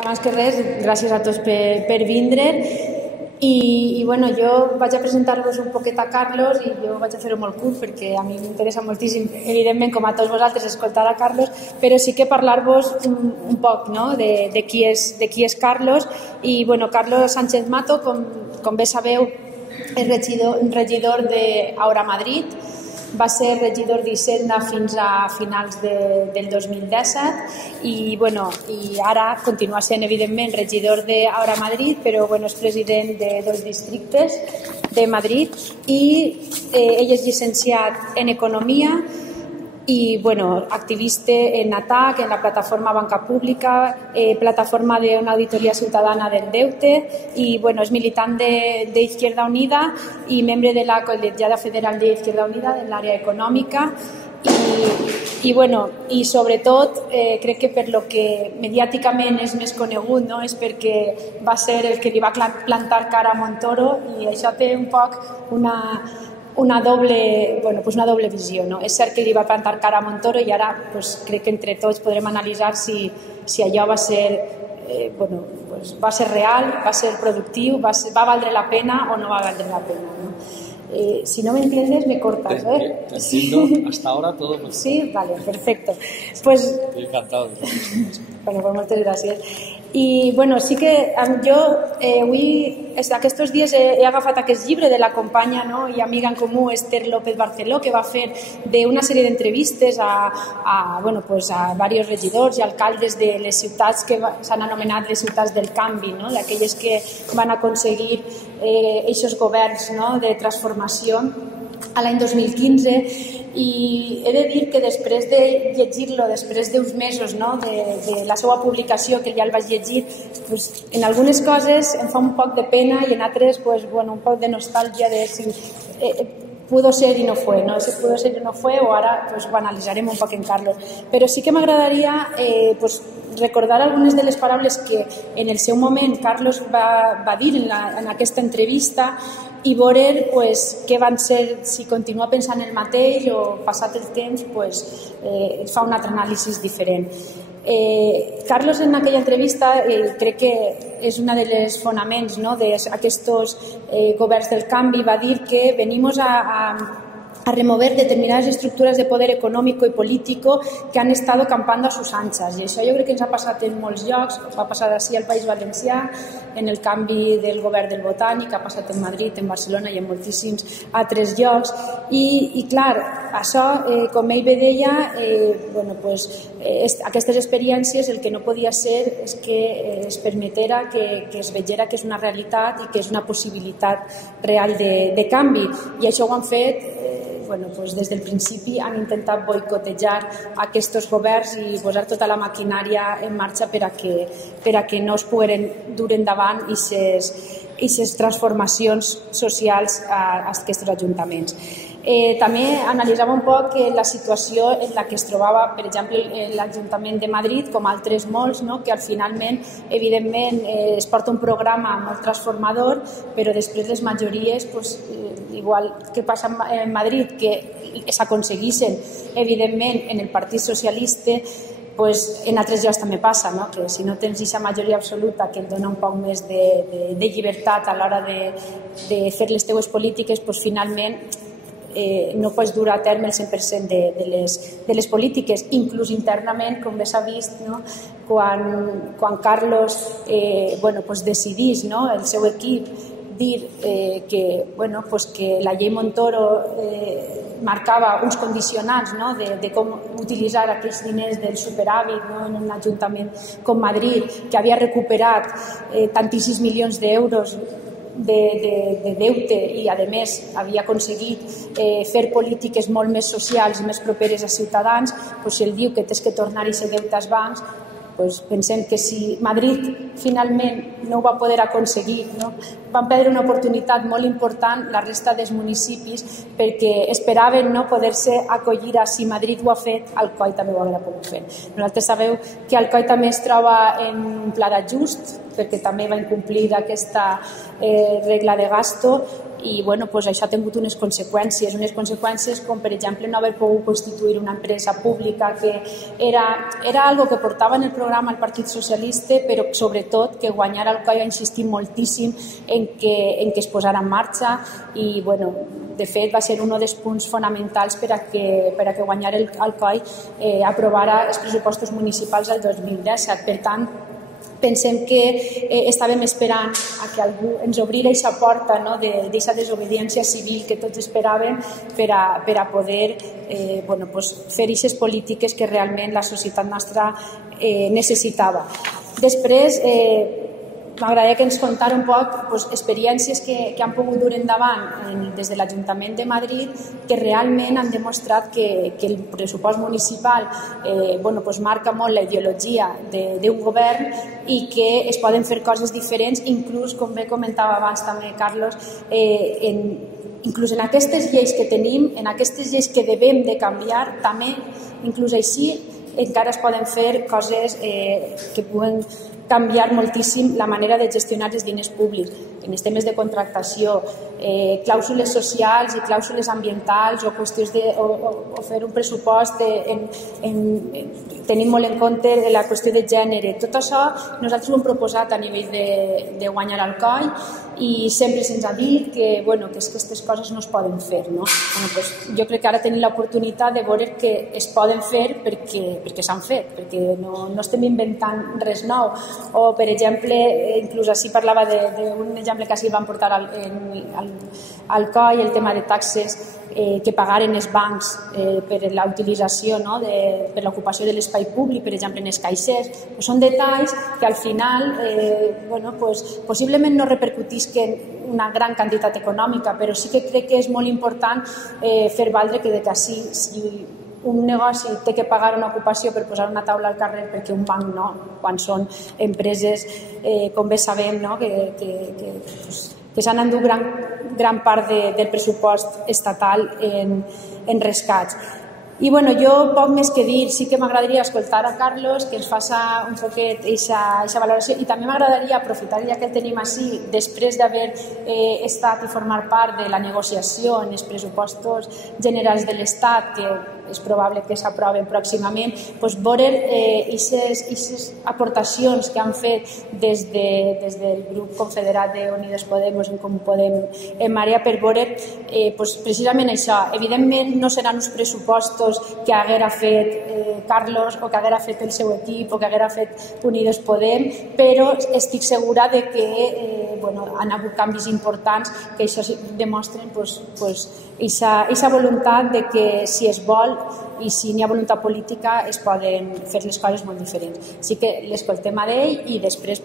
Abans que res, gràcies a tots per vindre. I bueno, jo vaig a presentar-vos un poquet a Carlos i jo vaig a fer-ho molt curt perquè a mi m'interessa moltíssim, evidentment, com a tots vosaltres, escoltar a Carlos, però sí que parlar-vos un poc, no?, de qui és Carlos. I bueno, Carlos Sánchez Mato, com bé sabeu, és regidor d'Aura Madrid. Va ser regidor d'Hisenda fins a finals del 2017 i ara continua sent, evidentment, regidor d'Aura Madrid, però és president de 2 districtes de Madrid i ell és llicenciat en Economia i activista en ATAC, en la plataforma Banca Pública, plataforma d'una auditoria ciutadana del deute i és militant d'Izquierda Unida i membre de la Col·legiada Federal d'Izquierda Unida en l'àrea econòmica i sobretot crec que per lo que mediàticament és més conegut, no?, és perquè va ser el que li va plantar cara a Montoro i això té un poc una doble visió, no? És cert que li va plantar cara a Montoro i ara crec que entre tots podrem analitzar si allò va ser real, va ser productiu, va valdre la pena o no va valdre la pena, no? Si no me entiendes, me cortas, ¿eh? Te entiendo, hasta ahora todo perfecto. Sí, vale, perfecto. Pues... Estoy encantado. Bueno, pues moltes gràcies. I sí que jo avui, aquests dies he agafat aquest llibre de la companya i amiga en comú Esther López Barceló, que va fer d'una sèrie d'entrevistes a diversos regidors i alcaldes de les ciutats que s'han anomenat les ciutats del canvi, d'aquelles que van aconseguir aquests governs de transformació a l'any 2015, i he de dir que després de llegir-lo, després d'uns mesos de la seva publicació, que ja el vaig llegir, en algunes coses em fa un poc de pena i en altres un poc de nostàlgia de si pudo ser i no fue, no? Si pudo ser i no fue, o ara ho analitzarem un poc en Carlos. Però sí que m'agradaria recordar algunes de les paraules que en el seu moment Carlos va dir en aquesta entrevista i veure què van ser, si continua pensant el mateix o passat el temps fa un altre anàlisi diferent. Carlos en aquella entrevista crec que és un dels fonaments d'aquests governs del canvi, va dir que venimos a remover determinadas estructuras de poder económico y político que han estado campando a sus anchas. I això jo crec que ens ha passat en molts llocs, va passar així al País Valencià, en el canvi del govern del Botànic, ha passat en Madrid, en Barcelona i en moltíssims altres llocs. I clar, això, com ell bé deia, aquestes experiències el que no podia ser és que es permetera que es vegera que és una realitat i que és una possibilitat real de canvi. I això ho han fet des del principi, han intentat boicotejar aquests governs i posar tota la maquinària en marxa per a que no es pogueren dur endavant aquestes transformacions socials a aquests ajuntaments. També analitzava un poc la situació en la que es trobava, per exemple, l'Ajuntament de Madrid, com altres molts, que finalment, evidentment, es porta un programa molt transformador, però després les majories, igual que passa en Madrid, que s'aconseguissin, evidentment, en el Partit Socialista, en altres llocs també passa, que si no tens aquesta majoria absoluta que et dona un poc més de llibertat a l'hora de fer les teues polítiques, finalment no pots dur a terme el 100% de les polítiques, inclús internament, com bé s'ha vist, quan Carlos decidís, el seu equip, dir que la llei Montoro marcava uns condicionants de com utilitzar aquests diners del superàvit en un ajuntament com Madrid, que havia recuperat tantíssims milions d'euros de deute i, a més, havia aconseguit fer polítiques molt més socials i més properes a ciutadans, si ell diu que tens que tornar aquest deute als bancs, pensem que si Madrid finalment no ho va poder aconseguir, van perdre una oportunitat molt important la resta dels municipis perquè esperaven poder-se acollir a si Madrid ho ha fet, Alcoi també ho haurà pogut fer. Nosaltres sabeu que Alcoi també es troba en un pla d'ajust perquè també va incomplir aquesta regla de gasto i bueno, pues això ha tingut unes conseqüències com per exemple no haver pogut constituir una empresa pública, que era algo que portava en el programa el Partit Socialista, però sobretot que guanyar Alcoi ha insistit moltíssim en que es posara en marxa i bueno, de fet va ser un dels punts fonamentals per a que guanyar Alcoi aprovara els pressupostos municipals del 2017. Per tant, pensem que estàvem esperant a que algú ens obrira aquesta porta d'aquesta desobediència civil que tots esperàvem per a poder fer aquestes polítiques que realment la societat nostra necessitava. Després, m'agradaria que ens contara un poc experiències que han pogut dur endavant des de l'Ajuntament de Madrid, que realment han demostrat que el pressupost municipal marca molt la ideologia d'un govern i que es poden fer coses diferents, inclús, com bé comentava abans també Carlos, inclús en aquestes lleis que tenim, en aquestes lleis que devem de canviar, també, inclús així, encara es poden fer coses que puguen canviar moltíssim la manera de gestionar els diners públics en els temes de contractació, clàusules socials i clàusules ambientals o qüestions o fer un pressupost tenint molt en compte la qüestió de gènere. Tot això nosaltres ho hem proposat a nivell de guanyar Alcoi i sempre se'ns ha dit que aquestes coses no es poden fer. Jo crec que ara tenim l'oportunitat de veure que es poden fer perquè s'han fet, perquè no estem inventant res nou. O, per exemple, inclús així parlava d'un exemple que així van portar al COI, el tema de taxes que pagaren els bancs per la utilització, per l'ocupació de l'espai públic, per exemple, en els caixers. Són detalls que al final possiblement no repercutisquen una gran quantitat econòmica, però sí que crec que és molt important fer valdre que si un negoci té que pagar una ocupació per posar una taula al carrer perquè un banc no, quan són empreses, com bé sabem, que s'han endut gran part del pressupost estatal en rescats. I jo poc més que dir, sí que m'agradaria escoltar a Carlos, que ens faça un poquet aquesta valoració, i també m'agradaria aprofitar ja que el tenim així, després d'haver estat i formar part de la negociació en els pressupostos generals de l'Estat, que és probable que s'aproven pròximament, veure aquestes aportacions que han fet des del grup confederat d'Unides Podemos, en Comú Podem, en Marea, per veure precisament això. Evidentment no seran uns pressupostos que haguera fet Carlos o que haguera fet el seu equip o que haguera fet Unides Podem, però estic segura que han hagut canvis importants que això demostren aquesta voluntat de que si es vol i si n'hi ha voluntat política es poden fer les coses molt diferents. Sí que l'escoltem a ell i després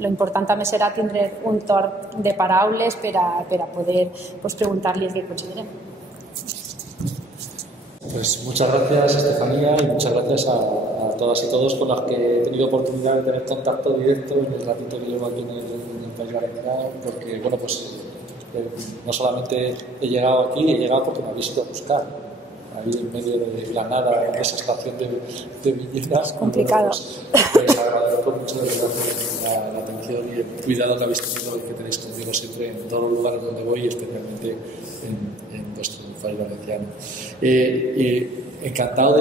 l'important també serà tindre un torn de paraules per a poder preguntar-li el que considerem. Pues muchas gracias, Estefanía, y muchas gracias a todas y todos con las que he tenido oportunidad de tener contacto directo en el ratito que llevo aquí en el País Valenciano, porque no solamente he llegado aquí, he llegado porque me habéis ido a buscar ahí en medio de la nada, en esa estación de Villena. Es complicado. Pues agradezco mucho de verdad la atención y el cuidado que habéis tenido y que tenéis conmigo siempre en todos los lugares donde voy, especialmente en vuestro País Valenciano. Encantado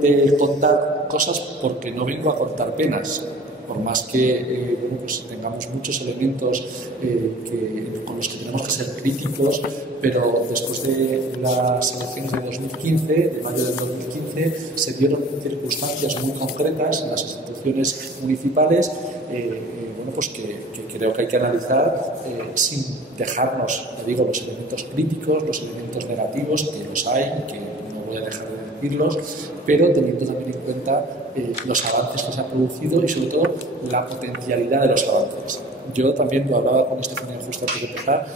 de contar cosas porque no vengo a contar penas, por más que tengamos muchos elementos con los que tenemos que ser críticos, pero después de las elecciones de 2015, de mayo del 2015, se dieron circunstancias muy concretas en las instituciones municipales que creo que hay que analizar sin dejarnos, los elementos críticos, los elementos negativos, que los hay, que no voy a dejar de decirlos, pero teniendo también en cuenta los avances que se han producido y sobre todo la potencialidad de los avances. Yo también lo hablaba con Estefanía justo antes de empezar,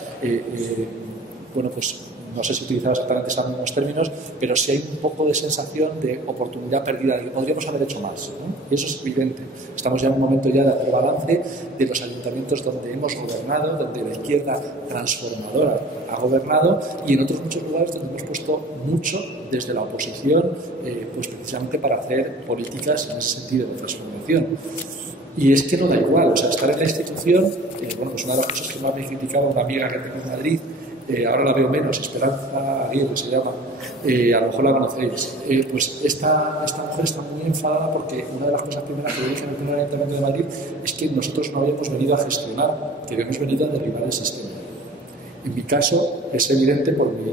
no sé si utilizaba exactamente esos mismos términos, pero sí hay un poco de sensación de oportunidad perdida, de que podríamos haber hecho más, ¿no? Y eso es evidente. Estamos ya en un momento ya de hacer balance de los ayuntamientos donde hemos gobernado, donde la izquierda transformadora ha gobernado, y en otros muchos lugares donde hemos puesto mucho desde la oposición, precisamente para hacer políticas en ese sentido de transformación. Y es que no da igual, estar en la institución, una de las cosas que más me criticaba una amiga que tengo en Madrid, ahora la veo menos, Esperanza Aguirre se llama, a lo mejor la conocéis, pues esta mujer está muy enfadada porque una de las cosas primeras que le dije en el primer Ayuntamiento de Madrid es que nosotros no habíamos venido a gestionar, que habíamos venido a derribar el sistema. En mi caso es evidente por mi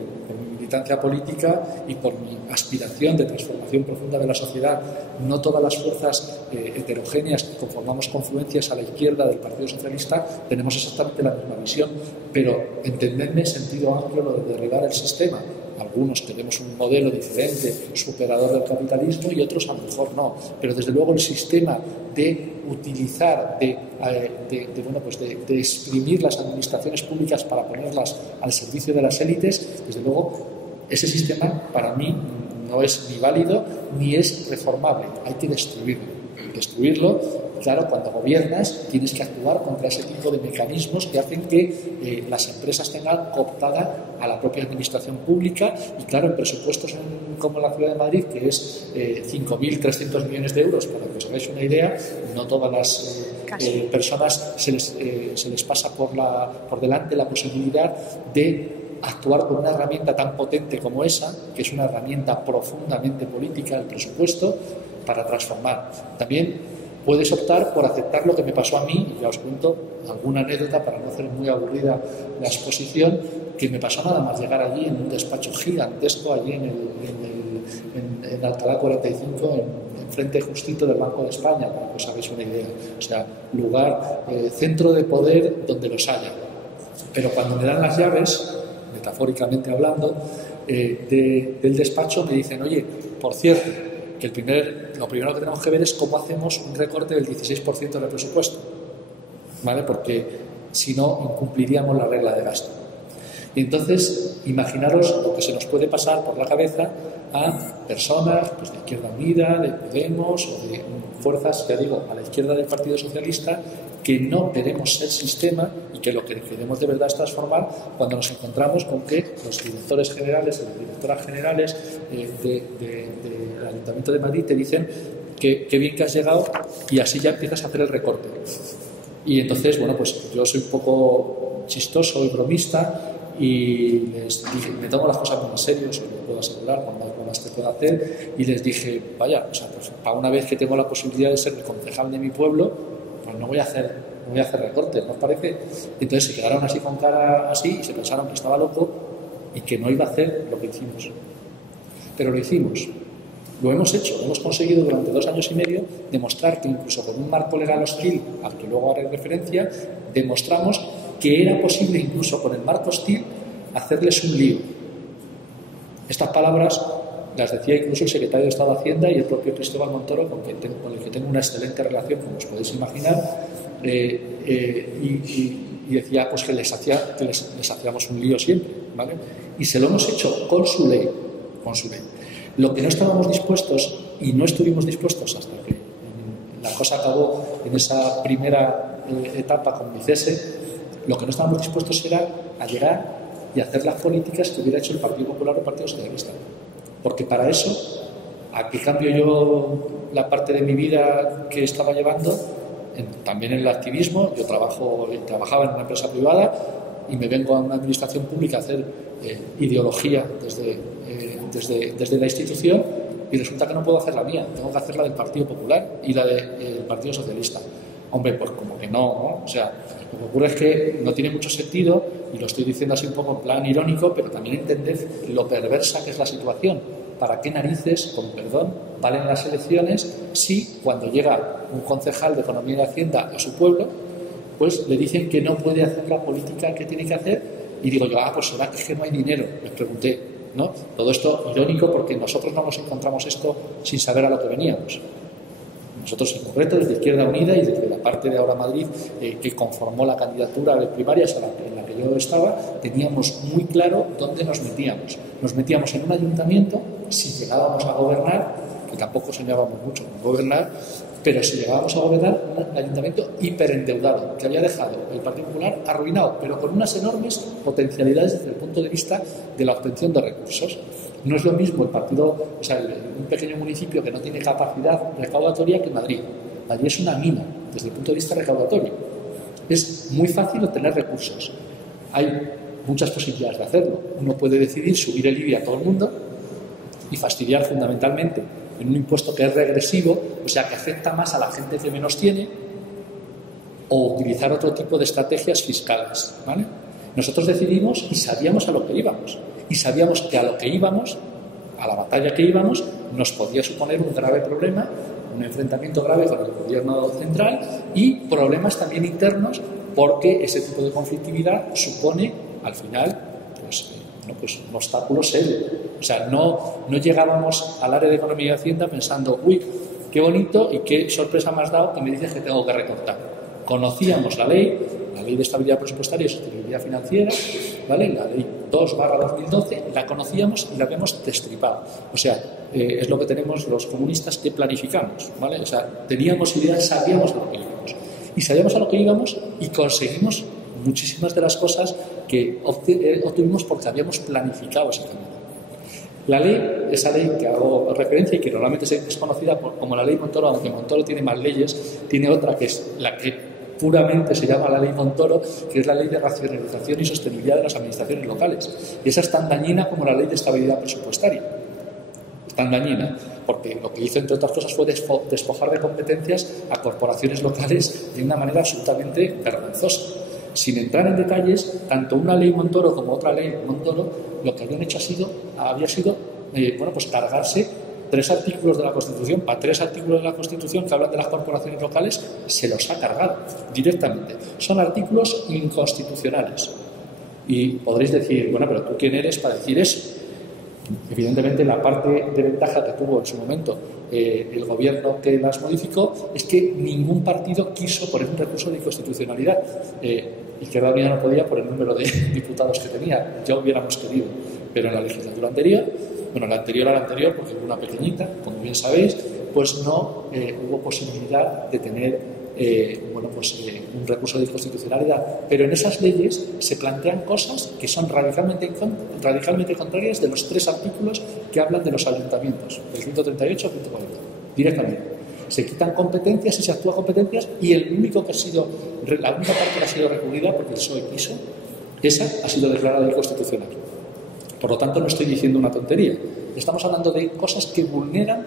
militancia política y por mi aspiración de transformación profunda de la sociedad. No todas las fuerzas heterogéneas que conformamos confluencias a la izquierda del Partido Socialista tenemos exactamente la misma visión, pero entendedme en sentido amplio lo de derribar el sistema. Algunos tenemos un modelo diferente, superador del capitalismo, y otros a lo mejor no. Pero desde luego el sistema de utilizar, de exprimir las administraciones públicas para ponerlas al servicio de las élites, desde luego ese sistema para mí no es ni válido ni es reformable. Hay que destruirlo. Destruirlo, claro, cuando gobiernas tienes que actuar contra ese tipo de mecanismos que hacen que las empresas tengan cooptada a la propia administración pública, y claro, en presupuestos como la Ciudad de Madrid, que es 5.300 millones de euros, para que os hagáis una idea, no todas las personas se les pasa por delante la posibilidad de actuar con una herramienta tan potente como esa, que es una herramienta profundamente política, el presupuesto, para transformar. También puedes optar por aceptar lo que me pasó a mí, y ya os cuento alguna anécdota para no hacer muy aburrida la exposición, que me pasó nada más llegar allí en un despacho gigantesco, allí en Alcalá 45, enfrente justito del Banco de España, para que os hagáis una idea. O sea, lugar, centro de poder donde los haya. Pero cuando me dan las llaves, metafóricamente hablando, del despacho, me dicen: oye, por cierto, que lo primero que tenemos que ver es cómo hacemos un recorte del 16% del presupuesto, ¿vale? Porque si no, incumpliríamos la regla de gasto. Y entonces, imaginaros lo que se nos puede pasar por la cabeza a personas pues, de Izquierda Unida, de Podemos o de fuerzas, ya digo, a la izquierda del Partido Socialista, que no queremos ser sistema y que lo que queremos de verdad es transformar, cuando nos encontramos con que los directores generales y las directoras generales del Ayuntamiento de Madrid te dicen que bien que has llegado, y así ya empiezas a hacer el recorte. Y entonces, bueno, pues yo soy un poco chistoso y bromista y les dije, me tomo las cosas muy en serio, eso lo puedo asegurar, con más bromas que puedo hacer, y les dije, vaya, o sea, pues para una vez que tengo la posibilidad de ser el concejal de mi pueblo, pues no voy a hacer recortes, ¿no os parece? Entonces se quedaron así con cara así y se pensaron que estaba loco y que no iba a hacer lo que hicimos. Pero lo hicimos, lo hemos hecho, hemos conseguido durante 2 años y medio demostrar que incluso con un marco legal hostil, al que luego haré referencia, demostramos que era posible incluso con el marco hostil hacerles un lío. Estas palabras las decía incluso el secretario de Estado de Hacienda y el propio Cristóbal Montoro, con el que tengo una excelente relación, como os podéis imaginar, y decía pues que les hacíamos un lío siempre, ¿vale? Y se lo hemos hecho con su ley. Lo que no estábamos dispuestos, y no estuvimos dispuestos hasta que la cosa acabó en esa primera etapa con mi cese, lo que no estábamos dispuestos era a llegar y hacer las políticas que hubiera hecho el Partido Popular o el Partido Socialista. Porque para eso, ¿a qué cambio yo la parte de mi vida que estaba llevando? También en el activismo. Yo trabajaba en una empresa privada y me vengo a una administración pública a hacer ideología desde la institución, y resulta que no puedo hacer la mía, tengo que hacer la del Partido Popular y la del Partido Socialista. Hombre, pues como que no. O sea, lo que ocurre es que no tiene mucho sentido, y lo estoy diciendo así un poco en plan irónico, pero también entended lo perversa que es la situación. ¿Para qué narices, con perdón, valen las elecciones si cuando llega un concejal de Economía y de Hacienda a su pueblo, pues le dicen que no puede hacer la política que tiene que hacer? Y digo yo, pues será que no hay dinero. Les pregunté, ¿no? Todo esto irónico porque nosotros no nos encontramos esto sin saber a lo que veníamos. Nosotros en concreto, desde Izquierda Unida y desde la parte de Ahora Madrid, que conformó la candidatura de primarias en la que yo estaba, teníamos muy claro dónde nos metíamos. Nos metíamos en un ayuntamiento, si llegábamos a gobernar, que tampoco soñábamos mucho con gobernar, pero si llegábamos a gobernar, un ayuntamiento hiperendeudado, que había dejado el Partido Popular arruinado, pero con unas enormes potencialidades desde el punto de vista de la obtención de recursos. No es lo mismo el partido, o sea, un pequeño municipio que no tiene capacidad recaudatoria que Madrid. Madrid es una mina desde el punto de vista recaudatorio. Es muy fácil obtener recursos. Hay muchas posibilidades de hacerlo. Uno puede decidir subir el IBI a todo el mundo y fastidiar fundamentalmente en un impuesto que es regresivo, o sea, que afecta más a la gente que menos tiene, o utilizar otro tipo de estrategias fiscales, ¿vale? Nosotros decidimos y sabíamos a lo que íbamos. Y sabíamos que a lo que íbamos, a la batalla que íbamos, nos podía suponer un grave problema, un enfrentamiento grave con el gobierno central y problemas también internos, porque ese tipo de conflictividad supone, al final, pues un obstáculo serio. O sea, no llegábamos al área de Economía y Hacienda pensando, uy, qué bonito y qué sorpresa me has dado que me dices que tengo que recortar. Conocíamos la ley de estabilidad presupuestaria y sostenibilidad financiera, ¿vale? La ley 2/2012, la conocíamos y la habíamos destripado. O sea, es lo que tenemos los comunistas que planificamos, ¿vale? O sea, teníamos ideas, sabíamos a lo que íbamos. Y sabíamos a lo que íbamos y conseguimos muchísimas de las cosas que obtuvimos porque habíamos planificado ese camino. La ley, esa ley que hago referencia y que normalmente es conocida como la ley Montoro, aunque Montoro tiene más leyes, tiene otra que es la que puramente se llama la ley Montoro, que es la ley de racionalización y sostenibilidad de las administraciones locales. Y esa es tan dañina como la ley de estabilidad presupuestaria. Es tan dañina porque lo que hizo, entre otras cosas, fue despojar de competencias a corporaciones locales de una manera absolutamente vergonzosa. Sin entrar en detalles, tanto una ley Montoro como otra ley Montoro, lo que habían hecho había sido pues cargarse 3 artículos de la Constitución. Para 3 artículos de la Constitución que hablan de las corporaciones locales, se los ha cargado directamente. Son artículos inconstitucionales. Y podréis decir, bueno, pero ¿tú quién eres para decir eso? Evidentemente, la parte de ventaja que tuvo en su momento el gobierno que las modificó es que ningún partido quiso poner un recurso de inconstitucionalidad. Izquierda Unida no podía por el número de diputados que tenía. Ya hubiéramos querido. Pero en la legislatura anterior, la anterior a la anterior, porque hubo una pequeñita, como bien sabéis, pues no hubo posibilidad de tener un recurso de inconstitucionalidad. Pero en esas leyes se plantean cosas que son radicalmente contrarias de los 3 artículos que hablan de los ayuntamientos, del 138 al 140, directamente. Se quitan competencias y se actúa competencias, y la única parte que ha sido recurrida, porque el PSOE quiso, esa ha sido declarada inconstitucional. Por lo tanto, no estoy diciendo una tontería. Estamos hablando de cosas que vulneran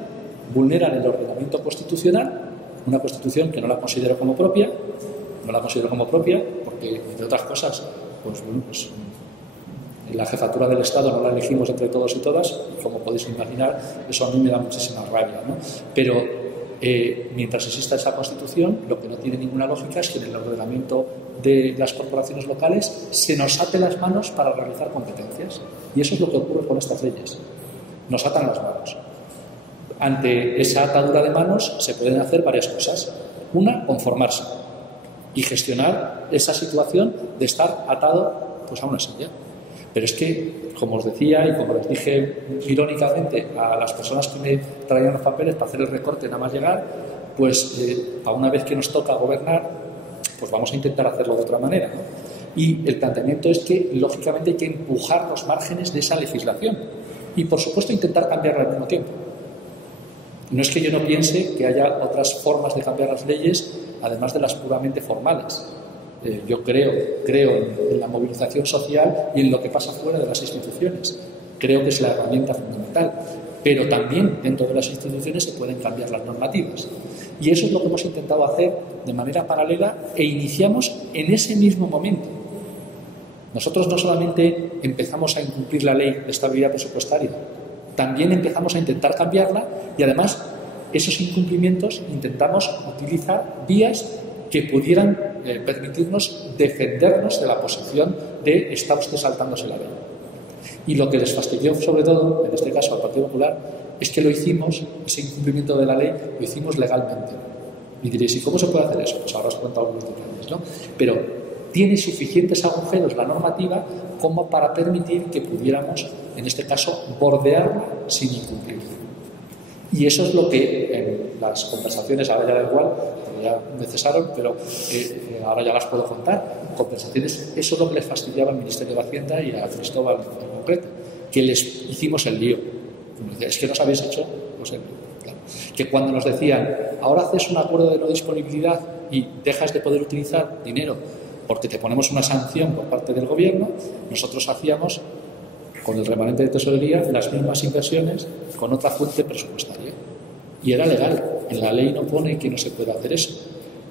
el ordenamiento constitucional, una Constitución que no la considero como propia, porque, entre otras cosas, la jefatura del Estado no la elegimos entre todos y todas, y como podéis imaginar, eso a mí me da muchísima rabia, ¿no? Pero mientras exista esa Constitución, lo que no tiene ninguna lógica es que en el ordenamiento de las corporaciones locales se nos ate las manos para realizar competencias. Y eso es lo que ocurre con estas leyes. Nos atan las manos. Ante esa atadura de manos se pueden hacer varias cosas. Una, conformarse y gestionar esa situación de estar atado a una silla. Pero es que, como os decía y como les dije irónicamente a las personas que me traían los papeles para hacer el recorte nada más llegar, a una vez que nos toca gobernar, pues vamos a intentar hacerlo de otra manera, ¿no? Y el planteamiento es que, lógicamente, hay que empujar los márgenes de esa legislación y, por supuesto, intentar cambiarla al mismo tiempo. No es que yo no piense que haya otras formas de cambiar las leyes, además de las puramente formales. Yo creo en la movilización social y en lo que pasa fuera de las instituciones. Creo que es la herramienta fundamental. Pero también dentro de las instituciones se pueden cambiar las normativas. Y eso es lo que hemos intentado hacer de manera paralela e iniciamos en ese mismo momento. Nosotros no solamente empezamos a incumplir la ley de estabilidad presupuestaria, también empezamos a intentar cambiarla y además esos incumplimientos intentamos utilizar vías que pudieran permitirnos defendernos de la posición de está usted saltándose la ley. Y lo que les fastidió sobre todo, en este caso al Partido Popular, es que lo hicimos, ese incumplimiento de la ley, lo hicimos legalmente. Y diréis, ¿y cómo se puede hacer eso? Pues ahora os cuento algunos detalles, ¿no? Pero tiene suficientes agujeros la normativa como para permitir que pudiéramos, en este caso, bordearla sin incumplirla. Y eso es lo que en las conversaciones, ahora ya da igual, ya me cesaron, pero ahora ya las puedo contar, conversaciones, eso es lo que les fastidiaba al Ministerio de Hacienda y a Cristóbal en concreto, que les hicimos el lío. Es que nos habéis hecho pues, el lío. Claro. Que cuando nos decían, ahora haces un acuerdo de no disponibilidad y dejas de poder utilizar dinero porque te ponemos una sanción por parte del gobierno, nosotros hacíamos con el remanente de tesorería las mismas inversiones con otra fuente presupuestaria. Y era legal. En la ley no pone que no se puede hacer eso.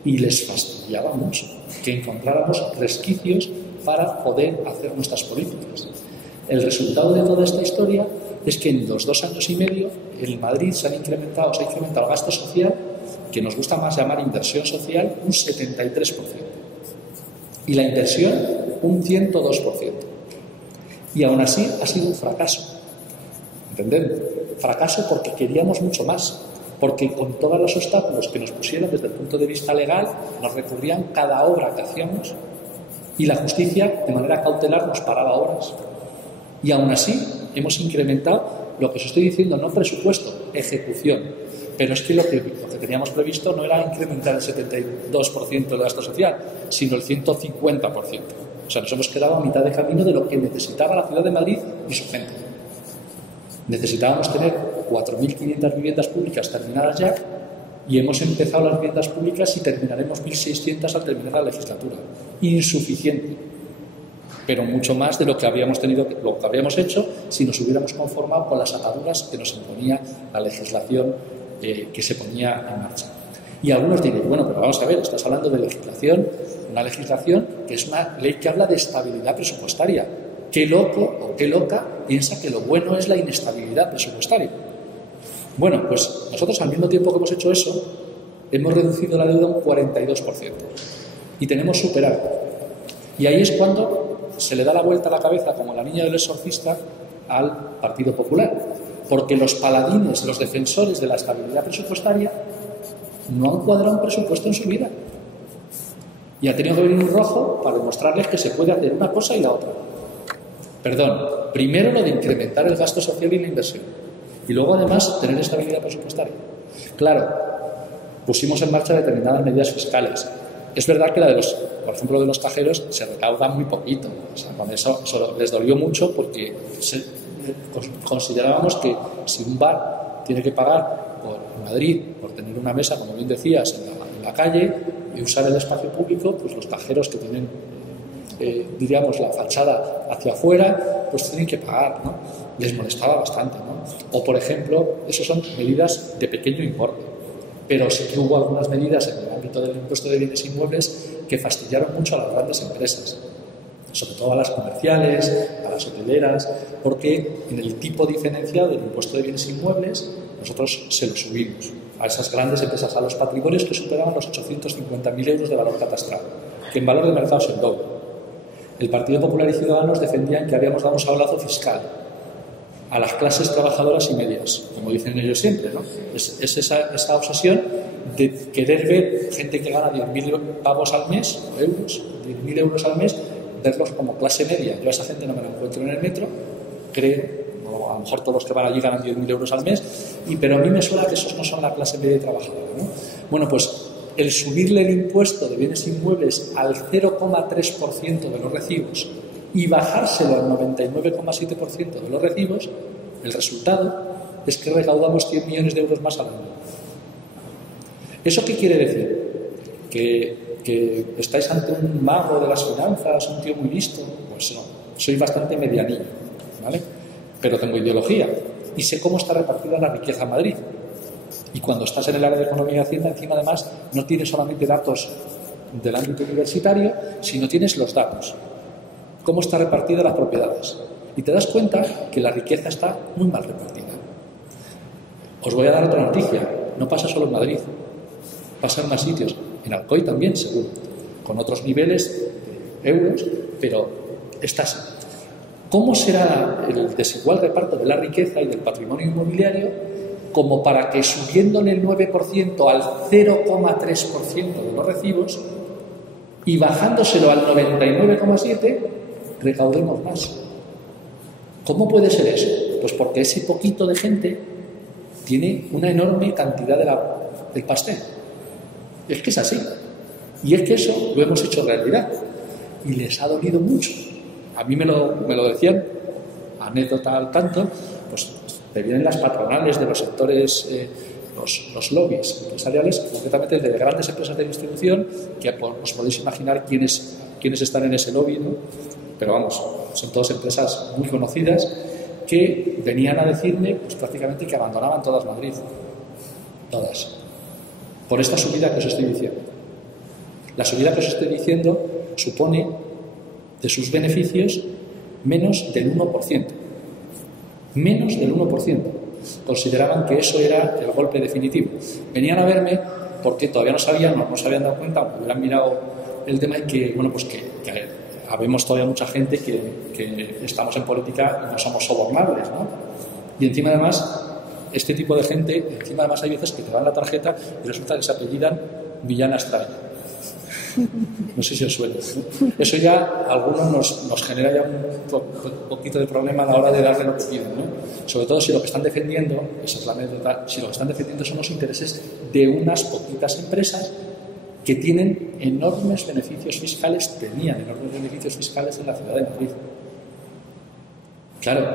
Y les fastidiaba mucho que encontráramos resquicios para poder hacer nuestras políticas. El resultado de toda esta historia es que en los 2 años y medio en Madrid se ha incrementado el gasto social, que nos gusta más llamar inversión social, un 73%. Y la inversión un 102%. Y aún así ha sido un fracaso. ¿Entendemos? Fracaso porque queríamos mucho más. Porque con todos los obstáculos que nos pusieron desde el punto de vista legal, nos recurrían cada obra que hacíamos y la justicia, de manera cautelar, nos paraba obras. Y aún así hemos incrementado lo que os estoy diciendo, no presupuesto, ejecución. Pero es que lo que teníamos previsto no era incrementar el 72% del gasto social, sino el 150%. O sea, nos hemos quedado a mitad de camino de lo que necesitaba la ciudad de Madrid y su gente. Necesitábamos tener 4.500 viviendas públicas terminadas ya y hemos empezado las viviendas públicas y terminaremos 1.600 al terminar la legislatura. Insuficiente, pero mucho más de lo que habíamos hecho si nos hubiéramos conformado con las ataduras que nos imponía la legislación que se ponía en marcha. Y algunos diréis, bueno, pero vamos a ver, estás hablando de legislación, una legislación que es una ley que habla de estabilidad presupuestaria. ¿Qué loco o qué loca piensa que lo bueno es la inestabilidad presupuestaria? Bueno, pues nosotros al mismo tiempo que hemos hecho eso, hemos reducido la deuda un 42% y tenemos superávit. Y ahí es cuando se le da la vuelta a la cabeza, como la niña del exorcista, al Partido Popular. Porque los paladines, los defensores de la estabilidad presupuestaria, no han cuadrado un presupuesto en su vida. Y ha tenido que venir un rojo para demostrarles que se puede hacer una cosa y la otra. Perdón, primero lo de incrementar el gasto social y la inversión. Y luego, además, tener estabilidad presupuestaria. Claro, pusimos en marcha determinadas medidas fiscales. Es verdad que por ejemplo, de los cajeros se recauda muy poquito. O sea, con eso les dolió mucho porque considerábamos que si un bar tiene que pagar por Madrid por tener una mesa, como bien decías, en la calle y usar el espacio público, pues los cajeros que tienen, diríamos, la fachada hacia afuera, pues tienen que pagar, ¿no? Les molestaba bastante, ¿no? O, por ejemplo, esas son medidas de pequeño importe, pero sí que hubo algunas medidas en el ámbito del impuesto de bienes inmuebles que fastidiaron mucho a las grandes empresas, sobre todo a las comerciales, a las hoteleras, porque en el tipo diferenciado del impuesto de bienes inmuebles nosotros se lo subimos a esas grandes empresas, a los patrimonios que superaban los 850.000 euros de valor catastral, que en valor de mercado es el doble. El Partido Popular y Ciudadanos defendían que habíamos dado un sablazo fiscal a las clases trabajadoras y medias, como dicen ellos siempre, ¿no? Es esa obsesión de querer ver gente que gana 10.000 pavos al mes, o euros, 10.000 euros al mes, verlos como clase media. Yo a esa gente no me la encuentro en el metro, creo, o a lo mejor todos los que van allí ganan 10.000 euros al mes, pero a mí me suena que esos no son la clase media trabajadora, ¿no? Bueno, pues el subirle el impuesto de bienes inmuebles al 0,3% de los recibos y bajárselo al 99,7% de los recibos, el resultado es que recaudamos 100 millones de euros más al año. ¿Eso qué quiere decir? ¿Que estáis ante un mago de las finanzas, un tío muy listo? Pues no, soy bastante medianillo, ¿vale? Pero tengo ideología y sé cómo está repartida la riqueza en Madrid. Y cuando estás en el área de economía y hacienda, encima además no tienes solamente datos del ámbito universitario, sino tienes los datos. Cómo está repartida las propiedades. Y te das cuenta que la riqueza está muy mal repartida. Os voy a dar otra noticia. No pasa solo en Madrid. Pasa en más sitios. En Alcoy también, seguro. Con otros niveles de euros, pero está así. ¿Cómo será el desigual reparto de la riqueza y del patrimonio inmobiliario como para que subiéndole el 9% al 0,3% de los recibos y bajándoselo al 99,7% recaudemos más? ¿Cómo puede ser eso? Pues porque ese poquito de gente tiene una enorme cantidad del pastel. Es que es así. Y es que eso lo hemos hecho realidad. Y les ha dolido mucho. A mí me lo decían, anécdota al tanto, pues te vienen las patronales de los sectores, los lobbies empresariales, concretamente de grandes empresas de distribución, que os podéis imaginar quiénes quiénes están en ese lobby, ¿no? Pero vamos, son todas empresas muy conocidas que venían a decirme pues, prácticamente que abandonaban todas Madrid. Todas. Por esta subida que os estoy diciendo. La subida que os estoy diciendo supone de sus beneficios menos del 1%. Menos del 1%. Consideraban que eso era el golpe definitivo. Venían a verme porque todavía no se habían dado cuenta, o hubieran mirado el tema y que, bueno, pues que habemos todavía mucha gente que estamos en política y no somos sobornables, ¿no? Y encima además, este tipo de gente, encima además hay veces que te dan la tarjeta y resulta que se apellidan Villana Estrella. No sé si os suena, ¿no? Eso ya a algunos nos genera ya un poquito de problema a la hora de darle lo que piden, ¿no? Sobre todo si lo que están defendiendo, esa es la anécdota, si lo que están defendiendo son los intereses de unas poquitas empresas que tienen enormes beneficios fiscales, tenían enormes beneficios fiscales en la ciudad de Madrid. Claro,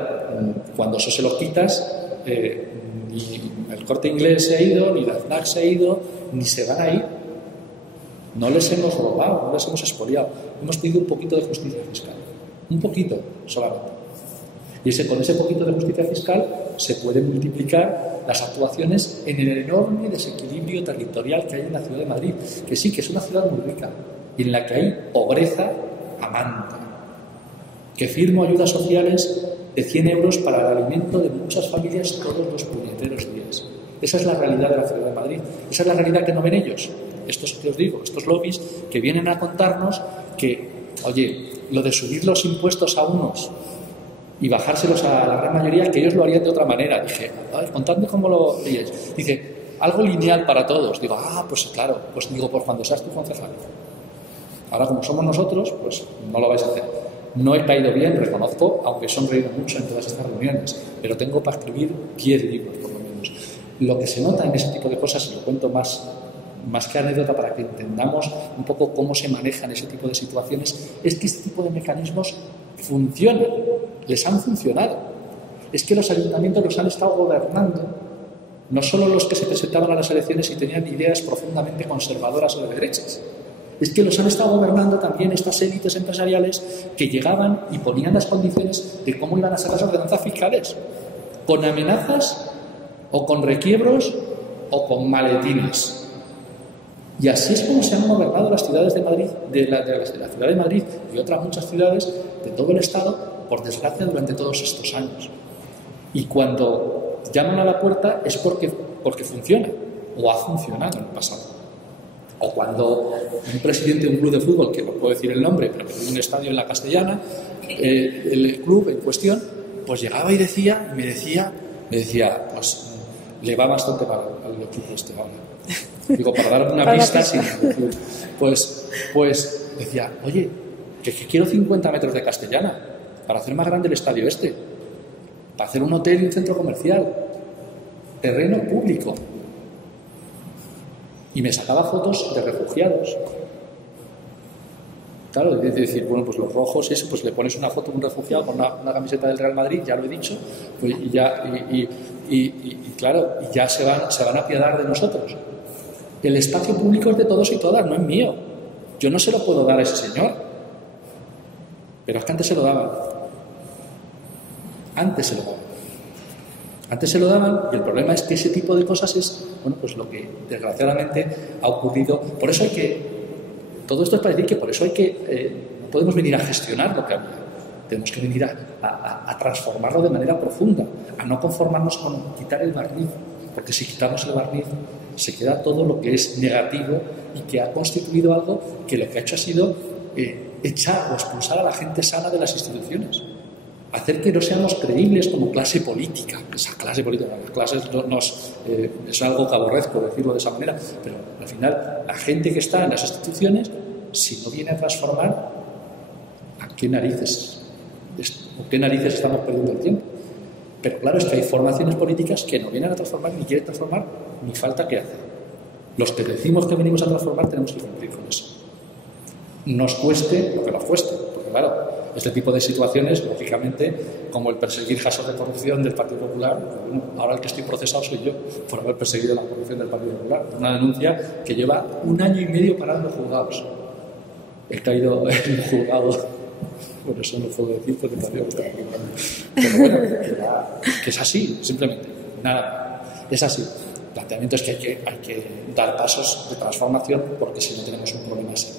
cuando eso se lo quitas, ni el Corte Inglés se ha ido, ni la FNAC se ha ido, ni se van a ir. No les hemos robado, no les hemos expoliado. Hemos pedido un poquito de justicia fiscal. Un poquito solamente. Y con ese poquito de justicia fiscal se pueden multiplicar las actuaciones en el enorme desequilibrio territorial que hay en la ciudad de Madrid, que sí, que es una ciudad muy rica y en la que hay pobreza a manta, que firmo ayudas sociales de 100 euros para el alimento de muchas familias todos los puñeteros días. Esa es la realidad de la ciudad de Madrid. Esa es la realidad que no ven ellos. Estos que os digo, estos lobbies que vienen a contarnos que, oye, lo de subir los impuestos a unos y bajárselos a la gran mayoría, que ellos lo harían de otra manera. Dije, contadme cómo lo veíais. Dice, algo lineal para todos. Digo, pues claro, pues digo, por cuando seas tu concejal. Ahora, como somos nosotros, pues no lo vais a hacer. No he caído bien, reconozco, aunque he sonreído mucho en todas estas reuniones, pero tengo para escribir 10 libros, por lo menos. Lo que se nota en ese tipo de cosas, y lo cuento más que anécdota para que entendamos un poco cómo se manejan ese tipo de situaciones, es que este tipo de mecanismos funcionan, les han funcionado. Es que los ayuntamientos los han estado gobernando, no solo los que se presentaban a las elecciones y tenían ideas profundamente conservadoras o de derechas, es que los han estado gobernando también estas élites empresariales que llegaban y ponían las condiciones de cómo iban a ser las ordenanzas fiscales, con amenazas o con requiebros o con maletines. Y así es como se han gobernado las ciudades de Madrid, de la ciudad de Madrid y otras muchas ciudades de todo el Estado, por desgracia, durante todos estos años. Y cuando llaman a la puerta es porque funciona, o ha funcionado en el pasado. O cuando un presidente de un club de fútbol, que no puedo decir el nombre, pero que tiene un estadio en la Castellana, el club en cuestión, pues llegaba y me decía, pues le va bastante mal al equipo este ahora. Digo, para dar una pista, sí. Pues decía, oye, que quiero 50 metros de Castellana para hacer más grande el estadio este, para hacer un hotel y un centro comercial, terreno público. Y me sacaba fotos de refugiados. Claro, es decir, bueno, pues los rojos y eso, pues le pones una foto de un refugiado con una camiseta del Real Madrid, ya lo he dicho, pues, y claro, y ya se van a apiadar de nosotros. El espacio público es de todos y todas, no es mío. Yo no se lo puedo dar a ese señor. Pero es que antes se lo daban. Antes se lo daban y el problema es que ese tipo de cosas es, bueno, pues lo que desgraciadamente ha ocurrido. Por eso todo esto es para decir que por eso no podemos venir a gestionar lo que había. Tenemos que venir a transformarlo de manera profunda, a no conformarnos con quitar el barniz, porque si quitamos el barniz se queda todo lo que es negativo y que ha constituido algo que lo que ha hecho ha sido echar o expulsar a la gente sana de las instituciones, hacer que no seamos creíbles como clase política. Esa clase política, las clases es algo que aborrezco decirlo de esa manera, pero al final la gente que está en las instituciones, si no viene a transformar, ¿a qué narices estamos perdiendo el tiempo? Pero claro, es que hay formaciones políticas que no vienen a transformar, ni quieren transformar, ni falta que hacer. Los que decimos que venimos a transformar tenemos que cumplir con eso. Nos cueste lo que nos cueste, porque claro, este tipo de situaciones, lógicamente, como el perseguir casos de corrupción del Partido Popular, bueno, ahora el que estoy procesado soy yo por haber perseguido la corrupción del Partido Popular. Una denuncia que lleva 1 año y medio parada en los juzgados. he caído en un juzgado, por eso no puedo decir porque todavía me está preguntando. Pero bueno, que es así, simplemente, nada, es así. El planteamiento es que hay que dar pasos de transformación porque si no tenemos un problema así.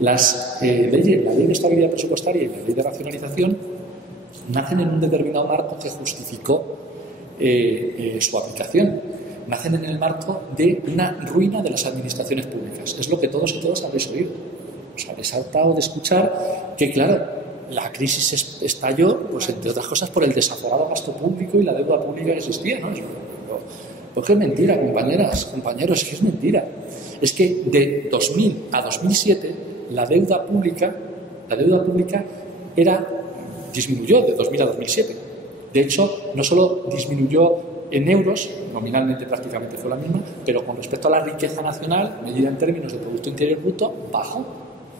La ley de estabilidad presupuestaria y la ley de racionalización nacen en un determinado marco que justificó su aplicación. Nacen en el marco de una ruina de las administraciones públicas. Es lo que todos y todas habéis oído. Os habéis hartado de escuchar que, claro, la crisis estalló, pues entre otras cosas, por el desaforado gasto público y la deuda pública que existía, ¿no? Pues que es mentira, compañeras, compañeros, es que es mentira. Es que de 2000 a 2007 la deuda pública disminuyó de 2000 a 2007. De hecho, no solo disminuyó en euros, nominalmente prácticamente fue la misma, pero con respecto a la riqueza nacional, medida en términos de Producto Interior Bruto, bajó.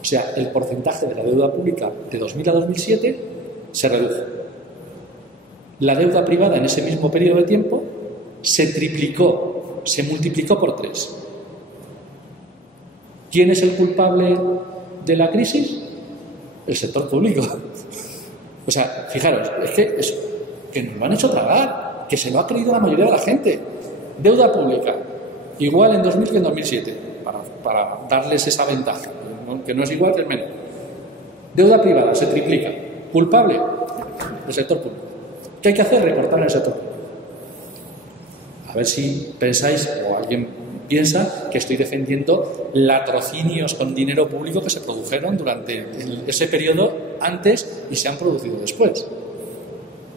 O sea, el porcentaje de la deuda pública de 2000 a 2007 se redujo. La deuda privada en ese mismo periodo de tiempo se triplicó, se multiplicó por 3. ¿Quién es el culpable de la crisis? El sector público. O sea, fijaros, es que nos lo han hecho tragar, que se lo ha creído la mayoría de la gente. Deuda pública, igual en 2000 que en 2007, para darles esa ventaja, que no es igual que es menor. Deuda privada, se triplica. ¿Culpable? El sector público. ¿Qué hay que hacer? Recortar en el sector público. A ver si pensáis, o alguien piensa, que estoy defendiendo latrocinios con dinero público que se produjeron durante ese periodo antes y se han producido después.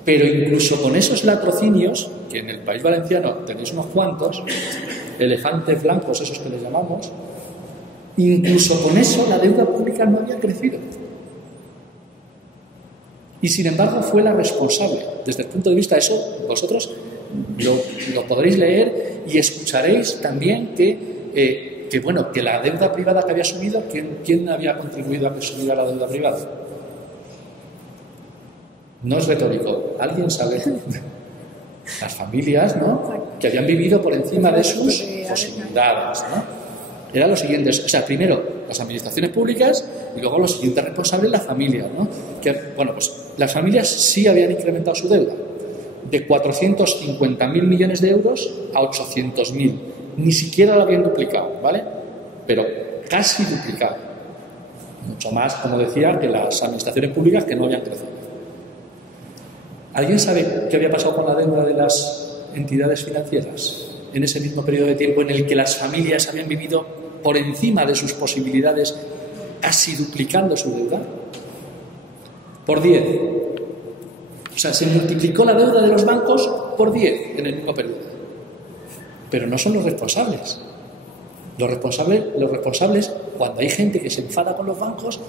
Pero incluso con esos latrocinios, que en el País Valenciano tenéis unos cuantos, elefantes blancos, esos que les llamamos, incluso con eso la deuda pública no había crecido. Y sin embargo fue la responsable. Desde el punto de vista de eso, vosotros lo podréis leer y escucharéis también que la deuda privada que había subido, ¿quién había contribuido a que subiera la deuda privada? No es retórico. ¿Alguien sabe? Las familias, ¿no? Que habían vivido por encima de sus posibilidades, ¿no? Eran los siguientes, o sea, primero las administraciones públicas y luego los siguientes responsables, las familias, ¿no? Que, bueno, pues las familias sí habían incrementado su deuda de 450.000 millones de euros a 800.000. Ni siquiera lo habían duplicado, ¿vale? Pero casi duplicado. Mucho más, como decía, que las administraciones públicas que no habían crecido. ¿Alguien sabe qué había pasado con la deuda de las entidades financieras en ese mismo periodo de tiempo en el que las familias habían vivido por encima de sus posibilidades, casi duplicando su deuda? Por 10. O sea, se multiplicó la deuda de los bancos por 10 en el mismo periodo. Pero no son los responsables. Los responsables, cuando hay gente que se enfada con los bancos,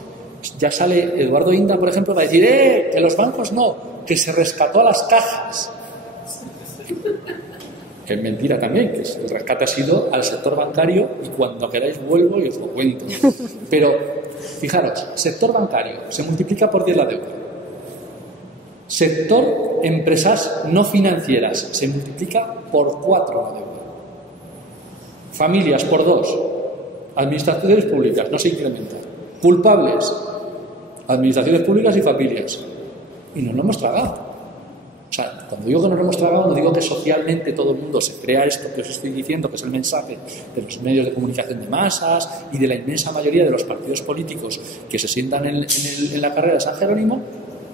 ya sale Eduardo Inda, por ejemplo, para decir que los bancos no, que se rescató a las cajas. Que es mentira también, que el rescate ha sido al sector bancario y cuando queráis vuelvo y os lo cuento. Pero, fijaros, sector bancario, se multiplica por 10 la deuda. Sector empresas no financieras, se multiplica por 4 la deuda. Familias, por 2. Administraciones públicas, no se incrementa. Culpables, administraciones públicas y familias. Y nos lo hemos tragado. O sea, cuando digo que nos lo hemos tragado, no digo que socialmente todo el mundo se crea esto que os estoy diciendo, que es el mensaje de los medios de comunicación de masas y de la inmensa mayoría de los partidos políticos que se sientan en la carrera de San Jerónimo,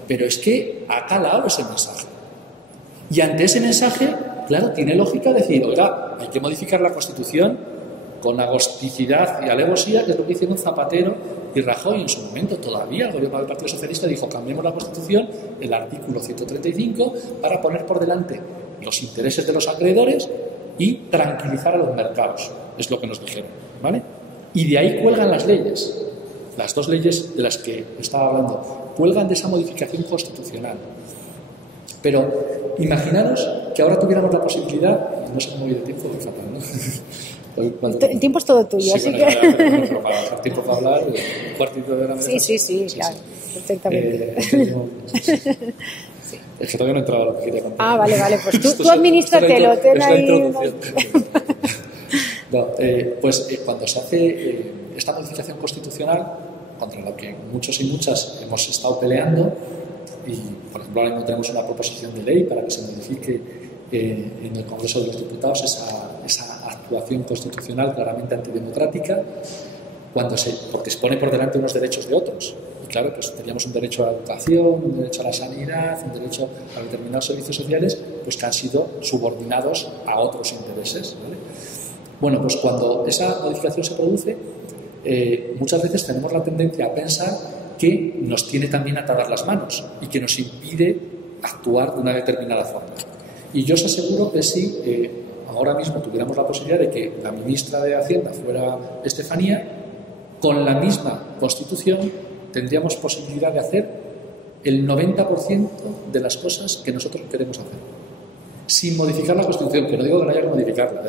pero es que ha calado ese mensaje. Y ante ese mensaje, claro, tiene lógica decir, oiga, hay que modificar la Constitución con agosticidad y alevosía, que es lo que hicieron Zapatero y Rajoy en su momento. Todavía el gobierno del Partido Socialista dijo, cambiemos la Constitución, el artículo 135, para poner por delante los intereses de los acreedores y tranquilizar a los mercados. Es lo que nos dijeron, ¿vale? Y de ahí cuelgan las leyes. Las dos leyes de las que estaba hablando cuelgan de esa modificación constitucional. Pero imaginaros que ahora tuviéramos la posibilidad, no sé cómo voy de tiempo, por favor, ¿no? El tiempo es todo tuyo, sí, así bueno, que... Pero para dejar tiempo para hablar, un cuartito de la mesa. Sí, claro, perfectamente. Sí. Es que todavía no he entrado a lo que quería contar. Ah, vale, pues tú administratelo, ten ahí... No, pues cuando se hace esta modificación constitucional, contra lo que muchos y muchas hemos estado peleando, y por ejemplo ahora mismo tenemos una proposición de ley para que se modifique en el Congreso de los Diputados esa actuación constitucional claramente antidemocrática, porque se pone por delante unos derechos de otros. Y claro, pues teníamos un derecho a la educación, un derecho a la sanidad, un derecho a determinados servicios sociales, pues que han sido subordinados a otros intereses, ¿vale? Bueno, pues cuando esa modificación se produce, muchas veces tenemos la tendencia a pensar que nos tiene también atadas las manos y que nos impide actuar de una determinada forma. Y yo os aseguro que si ahora mismo tuviéramos la posibilidad de que la ministra de Hacienda fuera Estefanía, con la misma Constitución tendríamos posibilidad de hacer el 90% de las cosas que nosotros queremos hacer, sin modificar la Constitución, que no digo que no haya que modificarla.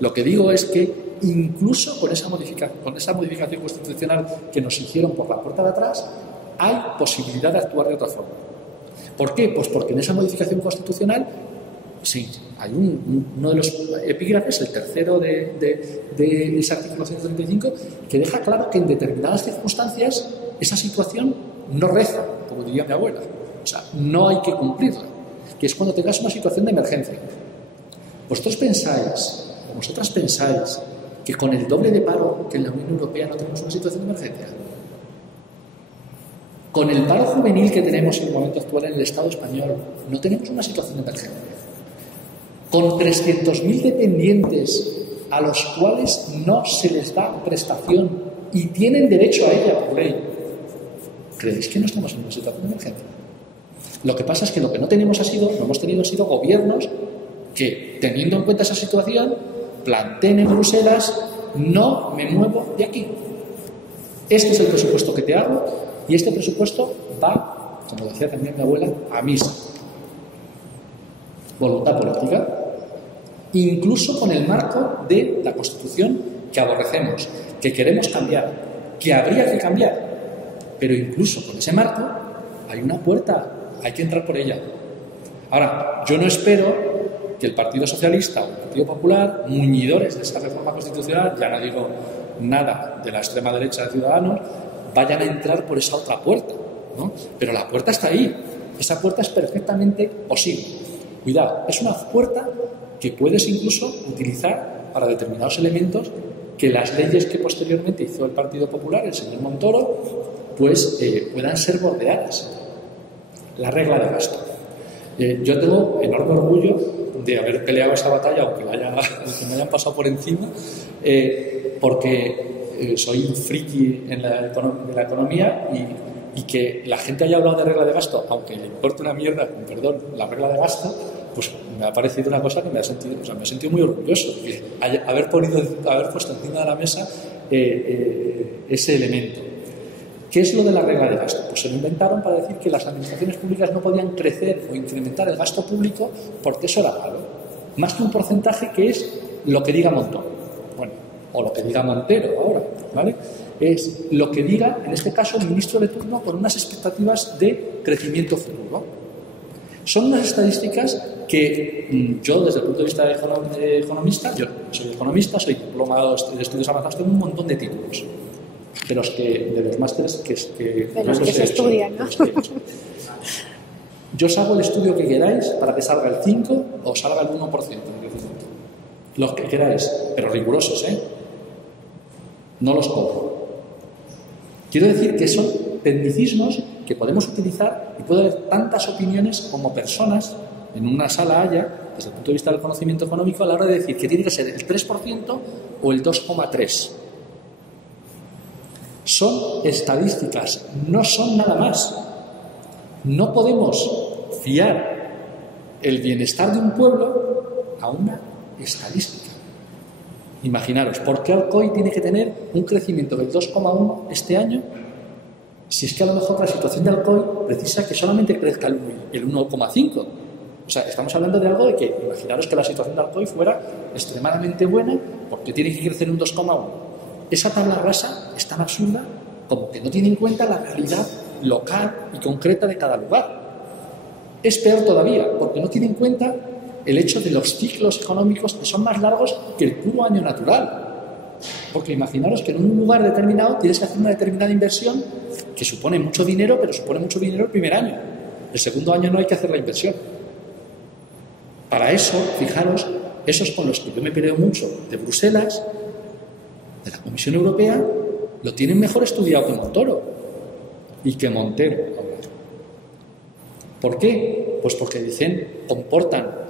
Lo que digo es que incluso con esa modificación constitucional que nos hicieron por la puerta de atrás, hay posibilidad de actuar de otra forma. ¿Por qué? Pues porque en esa modificación constitucional sí, hay uno de los epígrafes, el tercero de ese artículo 135, que deja claro que en determinadas circunstancias esa situación no reza, como diría mi abuela. O sea, no hay que cumplirla, que es cuando tengas una situación de emergencia. Vosotras pensáis que con el doble de paro que en la Unión Europea no tenemos una situación de emergencia. Con el paro juvenil que tenemos en el momento actual en el Estado español, no tenemos una situación de emergencia. Con 300.000 dependientes a los cuales no se les da prestación y tienen derecho a ella por ley, ¿creéis que no estamos en una situación de emergencia? Lo que pasa es que lo que no hemos tenido sido gobiernos que, teniendo en cuenta esa situación, planteen en Bruselas: no me muevo de aquí. Este es el presupuesto que te hago y este presupuesto va, como decía también mi abuela, a misa. Voluntad política. Incluso con el marco de la Constitución que aborrecemos, que queremos cambiar, que habría que cambiar. Pero incluso con ese marco hay una puerta, hay que entrar por ella. Ahora, yo no espero que el Partido Socialista o el Partido Popular, muñidores de esa reforma constitucional, ya no digo nada de la extrema derecha de Ciudadanos, vayan a entrar por esa otra puerta, ¿no? Pero la puerta está ahí, esa puerta es perfectamente posible. Cuidado, es una puerta que puedes incluso utilizar para determinados elementos que las leyes que posteriormente hizo el Partido Popular, el señor Montoro, pues puedan ser bordeadas. La regla de gasto. Yo tengo enorme orgullo de haber peleado esa batalla, aunque me hayan pasado por encima, porque soy un friki en la economía y que la gente haya hablado de regla de gasto, aunque le importe una mierda, con perdón, la regla de gasto, pues me ha parecido una cosa que me he sentido muy orgulloso de haber puesto encima de la mesa ese elemento. ¿Qué es lo de la regla de gasto? Pues se lo inventaron para decir que las administraciones públicas no podían crecer o incrementar el gasto público porque eso era malo. Más que un porcentaje que es lo que diga Montoro. Bueno, o lo que diga Montero ahora, ¿vale? Es lo que diga, en este caso, el ministro de turno con unas expectativas de crecimiento futuro. Son unas estadísticas que yo, desde el punto de vista de economista, yo soy economista, soy diplomado de estudios avanzados, tengo un montón de títulos. De los másteres que se estudian, ¿no? Yo os hago el estudio que queráis para que salga el 5 o salga el 1%. Los que queráis, pero rigurosos, ¿eh? No los cobro. Quiero decir que son tecnicismos que podemos utilizar y puede haber tantas opiniones como personas en una sala haya, desde el punto de vista del conocimiento económico, a la hora de decir que tiene que ser el 3% o el 2,3%. Son estadísticas, no son nada más. No podemos fiar el bienestar de un pueblo a una estadística. Imaginaros, ¿por qué Alcoy tiene que tener un crecimiento del 2,1 este año? Si es que a lo mejor la situación de Alcoy precisa que solamente crezca el 1,5. O sea, estamos hablando de algo de que, imaginaros que la situación de Alcoy fuera extremadamente buena porque tiene que crecer un 2,1. Esa tabla rasa es tan absurda como que no tiene en cuenta la realidad local y concreta de cada lugar. Es peor todavía, porque no tiene en cuenta el hecho de los ciclos económicos que son más largos que el puro año natural. Porque imaginaros que en un lugar determinado tienes que hacer una determinada inversión que supone mucho dinero, pero supone mucho dinero el primer año. El segundo año no hay que hacer la inversión. Para eso, fijaros, esos con los que yo me peleo mucho de Bruselas, de la Comisión Europea, lo tienen mejor estudiado que Montoro y que Montero. ¿Por qué? Pues porque dicen,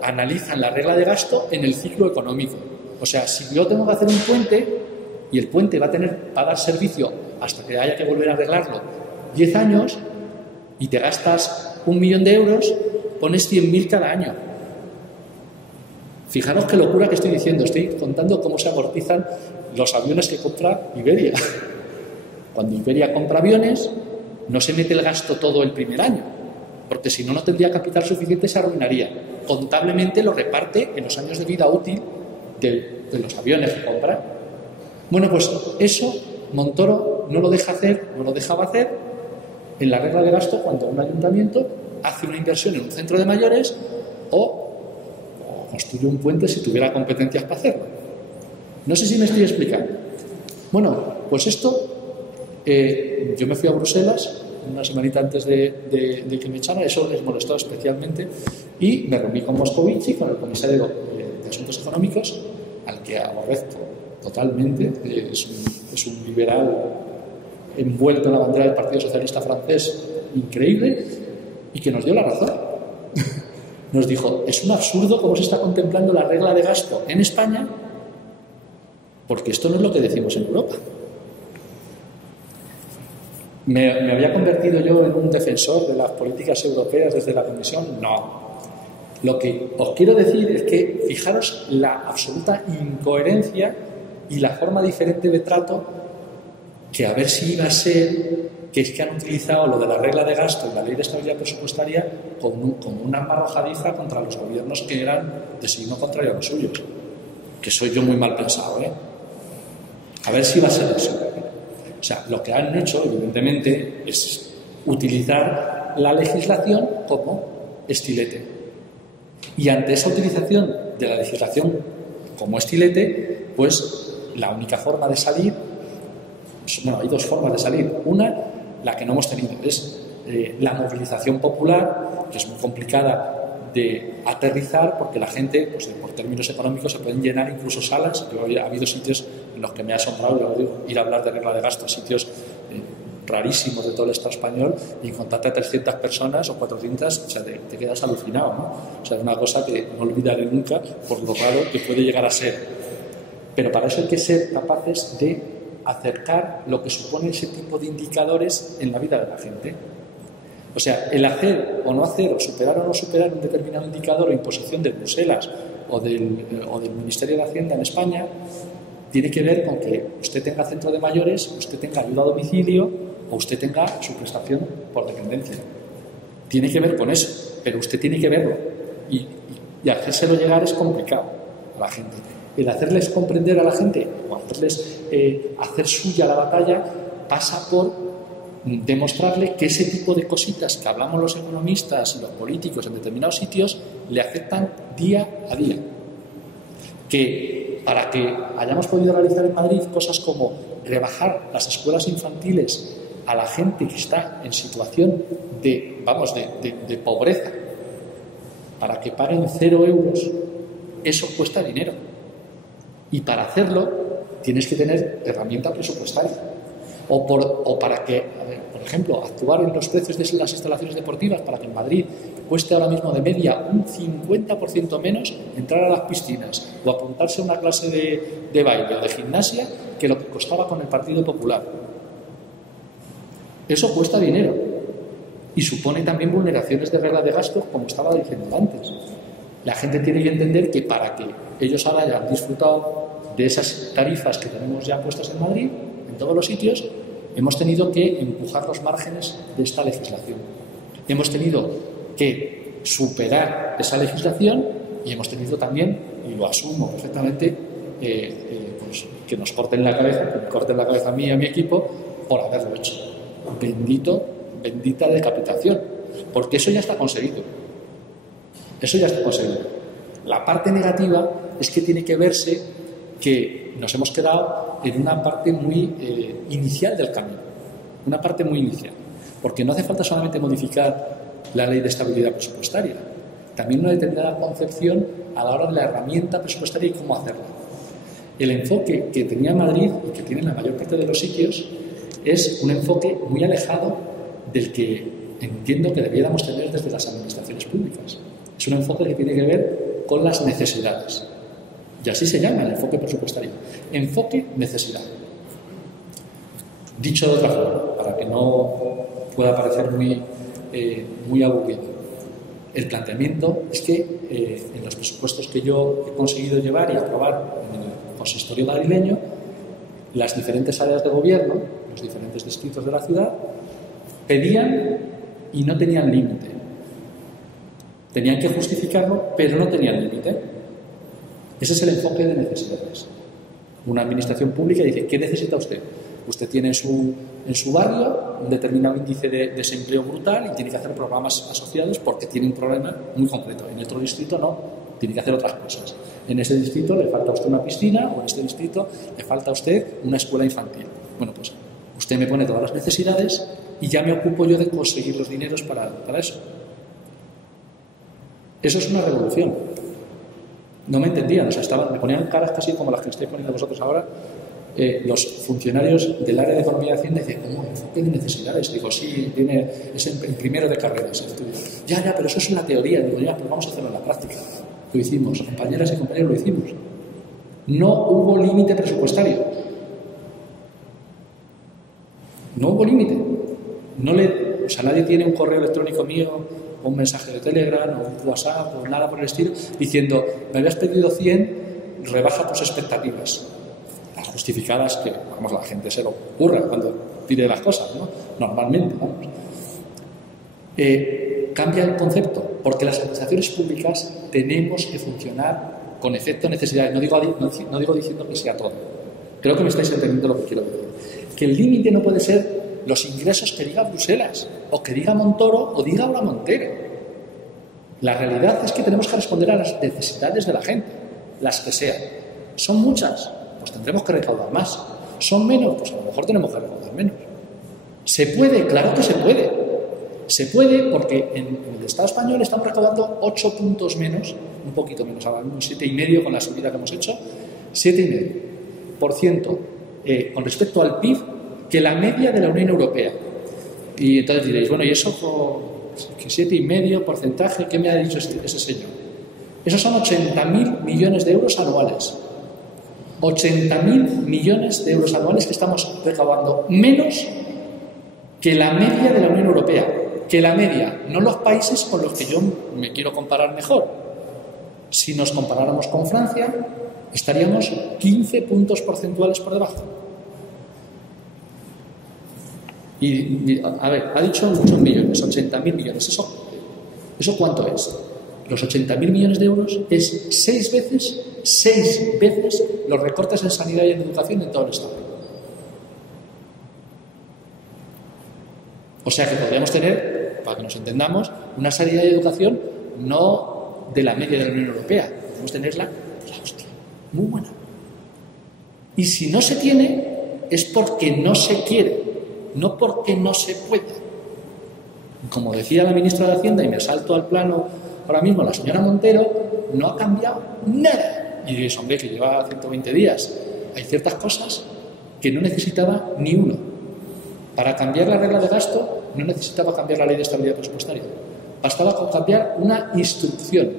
analizan la regla de gasto en el ciclo económico. O sea, si yo tengo que hacer un puente y el puente va a dar servicio hasta que haya que volver a arreglarlo 10 años y te gastas 1 millón de euros, pones 100.000 cada año. Fijaros qué locura que estoy diciendo. Estoy contando cómo se amortizan los aviones que compra Iberia. Cuando Iberia compra aviones, no se mete el gasto todo el primer año, porque si no, no tendría capital suficiente, se arruinaría. Contablemente lo reparte en los años de vida útil de los aviones que compra. Bueno, pues eso Montoro no lo deja hacer, no lo dejaba hacer en la regla de gasto cuando un ayuntamiento hace una inversión en un centro de mayores o construye un puente si tuviera competencias para hacerlo. No sé si me estoy explicando. Bueno, pues esto, yo me fui a Bruselas una semanita antes de que me echara, eso les molestó especialmente, y me reuní con Moscovici, con el comisario de Asuntos Económicos, al que aborrezco totalmente, es un liberal envuelto en la bandera del Partido Socialista francés increíble, y que nos dio la razón. Nos dijo, es un absurdo cómo se está contemplando la regla de gasto en España, porque esto no es lo que decimos en Europa. ¿Me había convertido yo en un defensor de las políticas europeas desde la Comisión? No. Lo que os quiero decir es que fijaros la absoluta incoherencia y la forma diferente de trato, que a ver si iba a ser que es que han utilizado lo de la regla de gasto y la ley de estabilidad presupuestaria como una arma arrojadiza contra los gobiernos que eran de signo contrario a los suyos. Que soy yo muy mal pensado, ¿eh? A ver si va a ser eso. O sea, lo que han hecho, evidentemente, es utilizar la legislación como estilete. Y ante esa utilización de la legislación como estilete, pues la única forma de salir, bueno, hay dos formas de salir. Una, la que no hemos tenido, es la movilización popular, que es muy complicada de aterrizar, porque la gente, pues por términos económicos, se pueden llenar incluso salas. Ha habido sitios en los que me ha asombrado, ir a hablar de regla de gasto, sitios rarísimos de todo el Estado español, y encontrarte a 300 personas o 400, o sea, te quedas alucinado, ¿no? O sea, es una cosa que no olvidaré nunca por lo raro que puede llegar a ser. Pero para eso hay que ser capaces de acercar lo que supone ese tipo de indicadores en la vida de la gente. O sea, el hacer o no hacer, o superar o no superar un determinado indicador o imposición de Bruselas o del Ministerio de Hacienda en España tiene que ver con que usted tenga centro de mayores, usted tenga ayuda a domicilio o usted tenga su prestación por dependencia. Tiene que ver con eso, pero usted tiene que verlo. Y hacérselo llegar es complicado a la gente. El hacerles comprender a la gente o hacerles hacer suya la batalla pasa por demostrarle que ese tipo de cositas que hablamos los economistas y los políticos en determinados sitios le afectan día a día. Que para que hayamos podido realizar en Madrid cosas como rebajar las escuelas infantiles a la gente que está en situación de pobreza, para que paguen 0 euros, eso cuesta dinero. Y para hacerlo tienes que tener herramienta presupuestaria. O para que, por ejemplo, actuar en los precios de las instalaciones deportivas, para que en Madrid cueste ahora mismo de media un 50% menos entrar a las piscinas o apuntarse a una clase de baile o de gimnasia que lo que costaba con el Partido Popular. Eso cuesta dinero y supone también vulneraciones de regla de gasto, como estaba diciendo antes. La gente tiene que entender que para que ellos ahora hayan disfrutado de esas tarifas que tenemos ya puestas en Madrid, en todos los sitios, hemos tenido que empujar los márgenes de esta legislación. Hemos tenido que superar esa legislación y hemos tenido también, y lo asumo perfectamente, pues que nos corten la cabeza, que me corten la cabeza a mí y a mi equipo por haberlo hecho. Bendita decapitación, porque eso ya está conseguido. Eso ya está conseguido. La parte negativa es que tiene que verse que nos hemos quedado en una parte muy inicial del camino, una parte muy inicial, porque no hace falta solamente modificar la ley de estabilidad presupuestaria, también una determinada concepción a la hora de la herramienta presupuestaria y cómo hacerla. El enfoque que tenía Madrid y que tiene la mayor parte de los sitios es un enfoque muy alejado del que entiendo que debiéramos tener desde las administraciones públicas. Es un enfoque que tiene que ver con las necesidades. Y así se llama el enfoque presupuestario. Enfoque necesidad. Dicho de otra forma, para que no pueda parecer muy aburrido, el planteamiento es que en los presupuestos que yo he conseguido llevar y aprobar en el consistorio madrileño, las diferentes áreas de gobierno, los diferentes distritos de la ciudad, pedían y no tenían límite. Tenían que justificarlo, pero no tenían límite. Ese es el enfoque de necesidades. Una administración pública dice, ¿qué necesita usted? Usted tiene en su barrio un determinado índice de desempleo brutal y tiene que hacer programas asociados porque tiene un problema muy concreto. En otro distrito no, tiene que hacer otras cosas. En ese distrito le falta a usted una piscina o en este distrito le falta a usted una escuela infantil. Bueno, pues usted me pone todas las necesidades y ya me ocupo yo de conseguir los dineros para eso. Eso es una revolución. No me entendían, o sea, me ponían caras casi como las que estáis poniendo vosotros ahora. Los funcionarios del área de Economía y Hacienda dicen, ¿cómo enfoque de necesidades? Digo, sí, es el primero de carreras. Ya, pero eso es una teoría. Digo, ya, pues vamos a hacerlo en la práctica. Lo hicimos, compañeras y compañeros, lo hicimos. No hubo límite presupuestario. No hubo límite. O sea, nadie tiene un correo electrónico mío, o un mensaje de Telegram, o un WhatsApp, o nada por el estilo, diciendo, me habías pedido 100, rebaja tus expectativas. Las justificadas que, vamos, la gente se lo ocurra cuando pide las cosas, ¿no? Normalmente, vamos. Cambia el concepto, porque las administraciones públicas tenemos que funcionar con efecto necesidad. No digo diciendo que sea todo. Creo que me estáis entendiendo lo que quiero decir. Que el límite no puede ser los ingresos que diga Bruselas, o que diga Montoro, o diga Aura Montero. La realidad es que tenemos que responder a las necesidades de la gente, las que sean. Son muchas, pues tendremos que recaudar más. Son menos, pues a lo mejor tenemos que recaudar menos. ¿Se puede? Claro que se puede. Se puede porque en el Estado español estamos recaudando 8 puntos menos, un poquito menos, ahora un 7,5 con la subida que hemos hecho, 7,5% con respecto al PIB que la media de la Unión Europea. Y entonces diréis, bueno, ¿y eso que 7,5 porcentaje? ¿Qué me ha dicho ese señor? Esos son 80.000 millones de euros anuales. 80.000 millones de euros anuales que estamos recaudando menos que la media de la Unión Europea. Que la media, no los países con los que yo me quiero comparar mejor. Si nos comparáramos con Francia, estaríamos 15 puntos porcentuales por debajo. Y a ver, ha dicho muchos millones, 80.000 millones. ¿Eso cuánto es? Los 80.000 millones de euros es 6 veces los recortes en sanidad y en educación en todo el Estado. O sea que podríamos tener, para que nos entendamos, una sanidad y educación no de la media de la Unión Europea. Podemos tenerla, pues, hostia, muy buena. Y si no se tiene, es porque no se quiere, no porque no se puede. Como decía la ministra de Hacienda, y me salto al plano ahora mismo, la señora Montero, no ha cambiado nada. Y dices, hombre, que lleva 120 días. Hay ciertas cosas que no necesitaba ni uno. Para cambiar la regla de gasto no necesitaba cambiar la ley de estabilidad presupuestaria. Bastaba con cambiar una instrucción.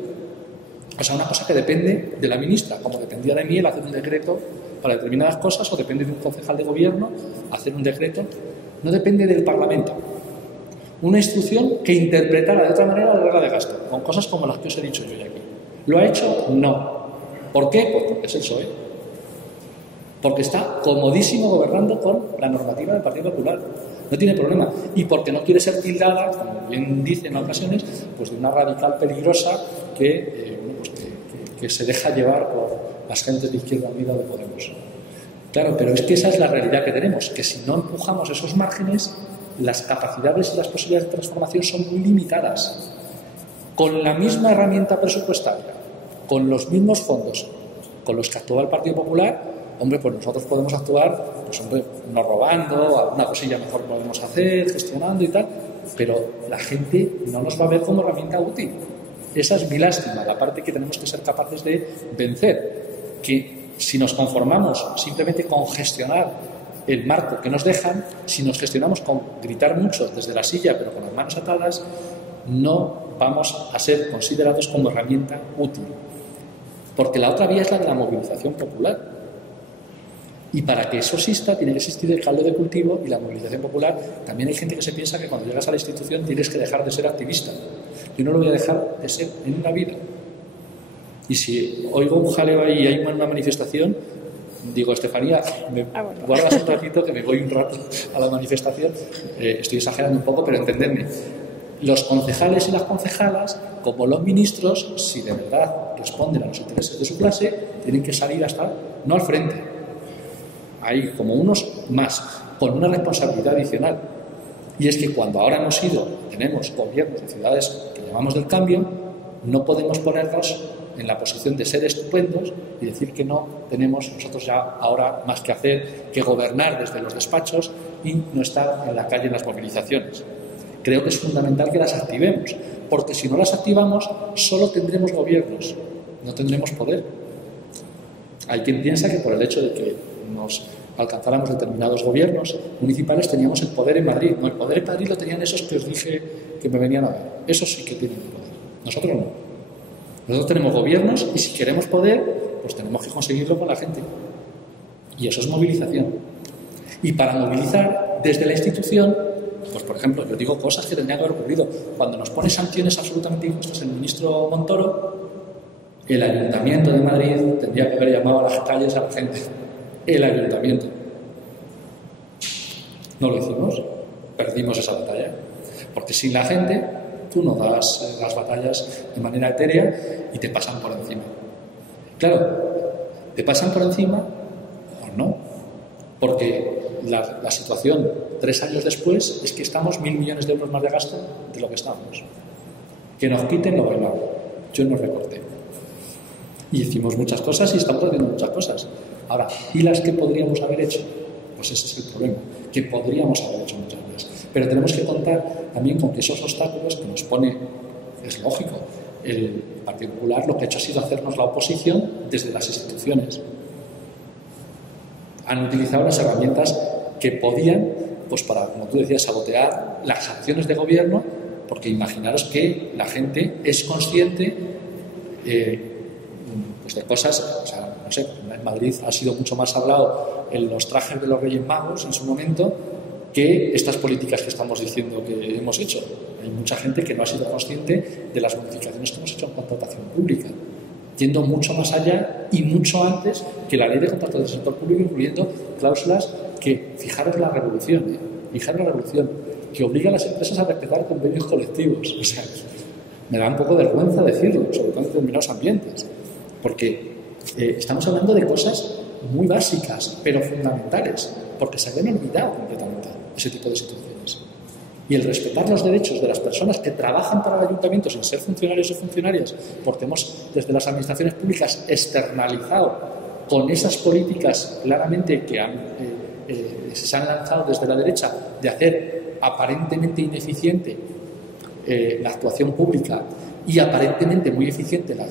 O sea, una cosa que depende de la ministra, como dependía de mí el hacer un decreto para determinadas cosas, o depende de un concejal de gobierno hacer un decreto. No depende del Parlamento. Una instrucción que interpretara de otra manera la regla de gasto, con cosas como las que os he dicho yo aquí. ¿Lo ha hecho? No. ¿Por qué? Pues porque es el PSOE. Porque está comodísimo gobernando con la normativa del Partido Popular. No tiene problema. Y porque no quiere ser tildada, como bien dice en ocasiones, pues de una radical peligrosa que se deja llevar por las gentes de Izquierda Unida de Podemos. Claro, pero es que esa es la realidad que tenemos, que si no empujamos esos márgenes, las capacidades y las posibilidades de transformación son muy limitadas. Con la misma herramienta presupuestaria, con los mismos fondos, con los que actuaba el Partido Popular, hombre, pues nosotros podemos actuar, pues hombre, no robando, alguna cosilla mejor podemos hacer, gestionando y tal, pero la gente no nos va a ver como herramienta útil. Esa es mi lástima, la parte que tenemos que ser capaces de vencer, que si nos conformamos simplemente con gestionar el marco que nos dejan, si nos gestionamos con gritar mucho desde la silla pero con las manos atadas, no vamos a ser considerados como herramienta útil. Porque la otra vía es la de la movilización popular. Y para que eso exista, tiene que existir el caldo de cultivo y la movilización popular. También hay gente que se piensa que cuando llegas a la institución tienes que dejar de ser activista. Yo no lo voy a dejar de ser en una vida. Y si oigo un jaleo ahí y hay una manifestación, digo, Estefanía, me guardas un ratito, que me voy un rato a la manifestación. Estoy exagerando un poco, pero entendedme. Los concejales y las concejalas, como los ministros, si de verdad responden a los intereses de su clase, tienen que salir hasta, no al frente, hay como unos más, con una responsabilidad adicional. Y es que cuando ahora tenemos gobiernos de ciudades que llamamos del cambio, no podemos ponernos en la posición de ser estupendos y decir que no tenemos nosotros ya ahora más que hacer que gobernar desde los despachos y no estar en la calle en las movilizaciones. Creo que es fundamental que las activemos, porque si no las activamos solo tendremos gobiernos, no tendremos poder. Hay quien piensa que por el hecho de que nos alcanzáramos determinados gobiernos municipales teníamos el poder en Madrid. No, el poder en Madrid lo tenían esos que os dije que me venían a ver. Esos sí que tienen el poder. Nosotros no. Nosotros tenemos gobiernos y si queremos poder, pues tenemos que conseguirlo con la gente. Y eso es movilización. Y para movilizar desde la institución, pues por ejemplo, yo digo cosas que tendrían que haber ocurrido. Cuando nos pone sanciones absolutamente injustas el ministro Montoro, el Ayuntamiento de Madrid tendría que haber llamado a las calles a la gente. El Ayuntamiento. No lo hicimos, perdimos esa batalla. Porque sin la gente, tú no das las batallas de manera etérea y te pasan por encima. Claro, te pasan por encima o no. Porque la situación 3 años después es que estamos 1.000 millones de euros más de gasto de lo que estábamos. Que nos quiten lo bailado. Yo no recorté. Y hicimos muchas cosas y estamos haciendo muchas cosas. Ahora, ¿y las que podríamos haber hecho? Pues ese es el problema, que podríamos haber hecho muchas más. Pero tenemos que contar también con que esos obstáculos que nos pone, es lógico, el Partido Popular lo que ha hecho ha sido hacernos la oposición desde las instituciones. Han utilizado las herramientas que podían, pues para, como tú decías, sabotear las acciones de gobierno, porque imaginaros que la gente es consciente pues de cosas, o sea, no sé, en Madrid ha sido mucho más hablado en los trajes de los Reyes Magos en su momento que estas políticas que estamos diciendo que hemos hecho. Hay mucha gente que no ha sido consciente de las modificaciones que hemos hecho en contratación pública, yendo mucho más allá y mucho antes que la ley de contratos del sector público, incluyendo cláusulas que, fijaros la revolución, que obliga a las empresas a respetar convenios colectivos. O sea, me da un poco de vergüenza decirlo, sobre todo en determinados ambientes, porque estamos hablando de cosas muy básicas, pero fundamentales, porque se habían olvidado completamente ese tipo de situaciones. Y el respetar los derechos de las personas que trabajan para el ayuntamiento sin ser funcionarios o funcionarias, porque hemos desde las administraciones públicas externalizado con esas políticas claramente que se han lanzado desde la derecha de hacer aparentemente ineficiente la actuación pública y aparentemente muy eficiente la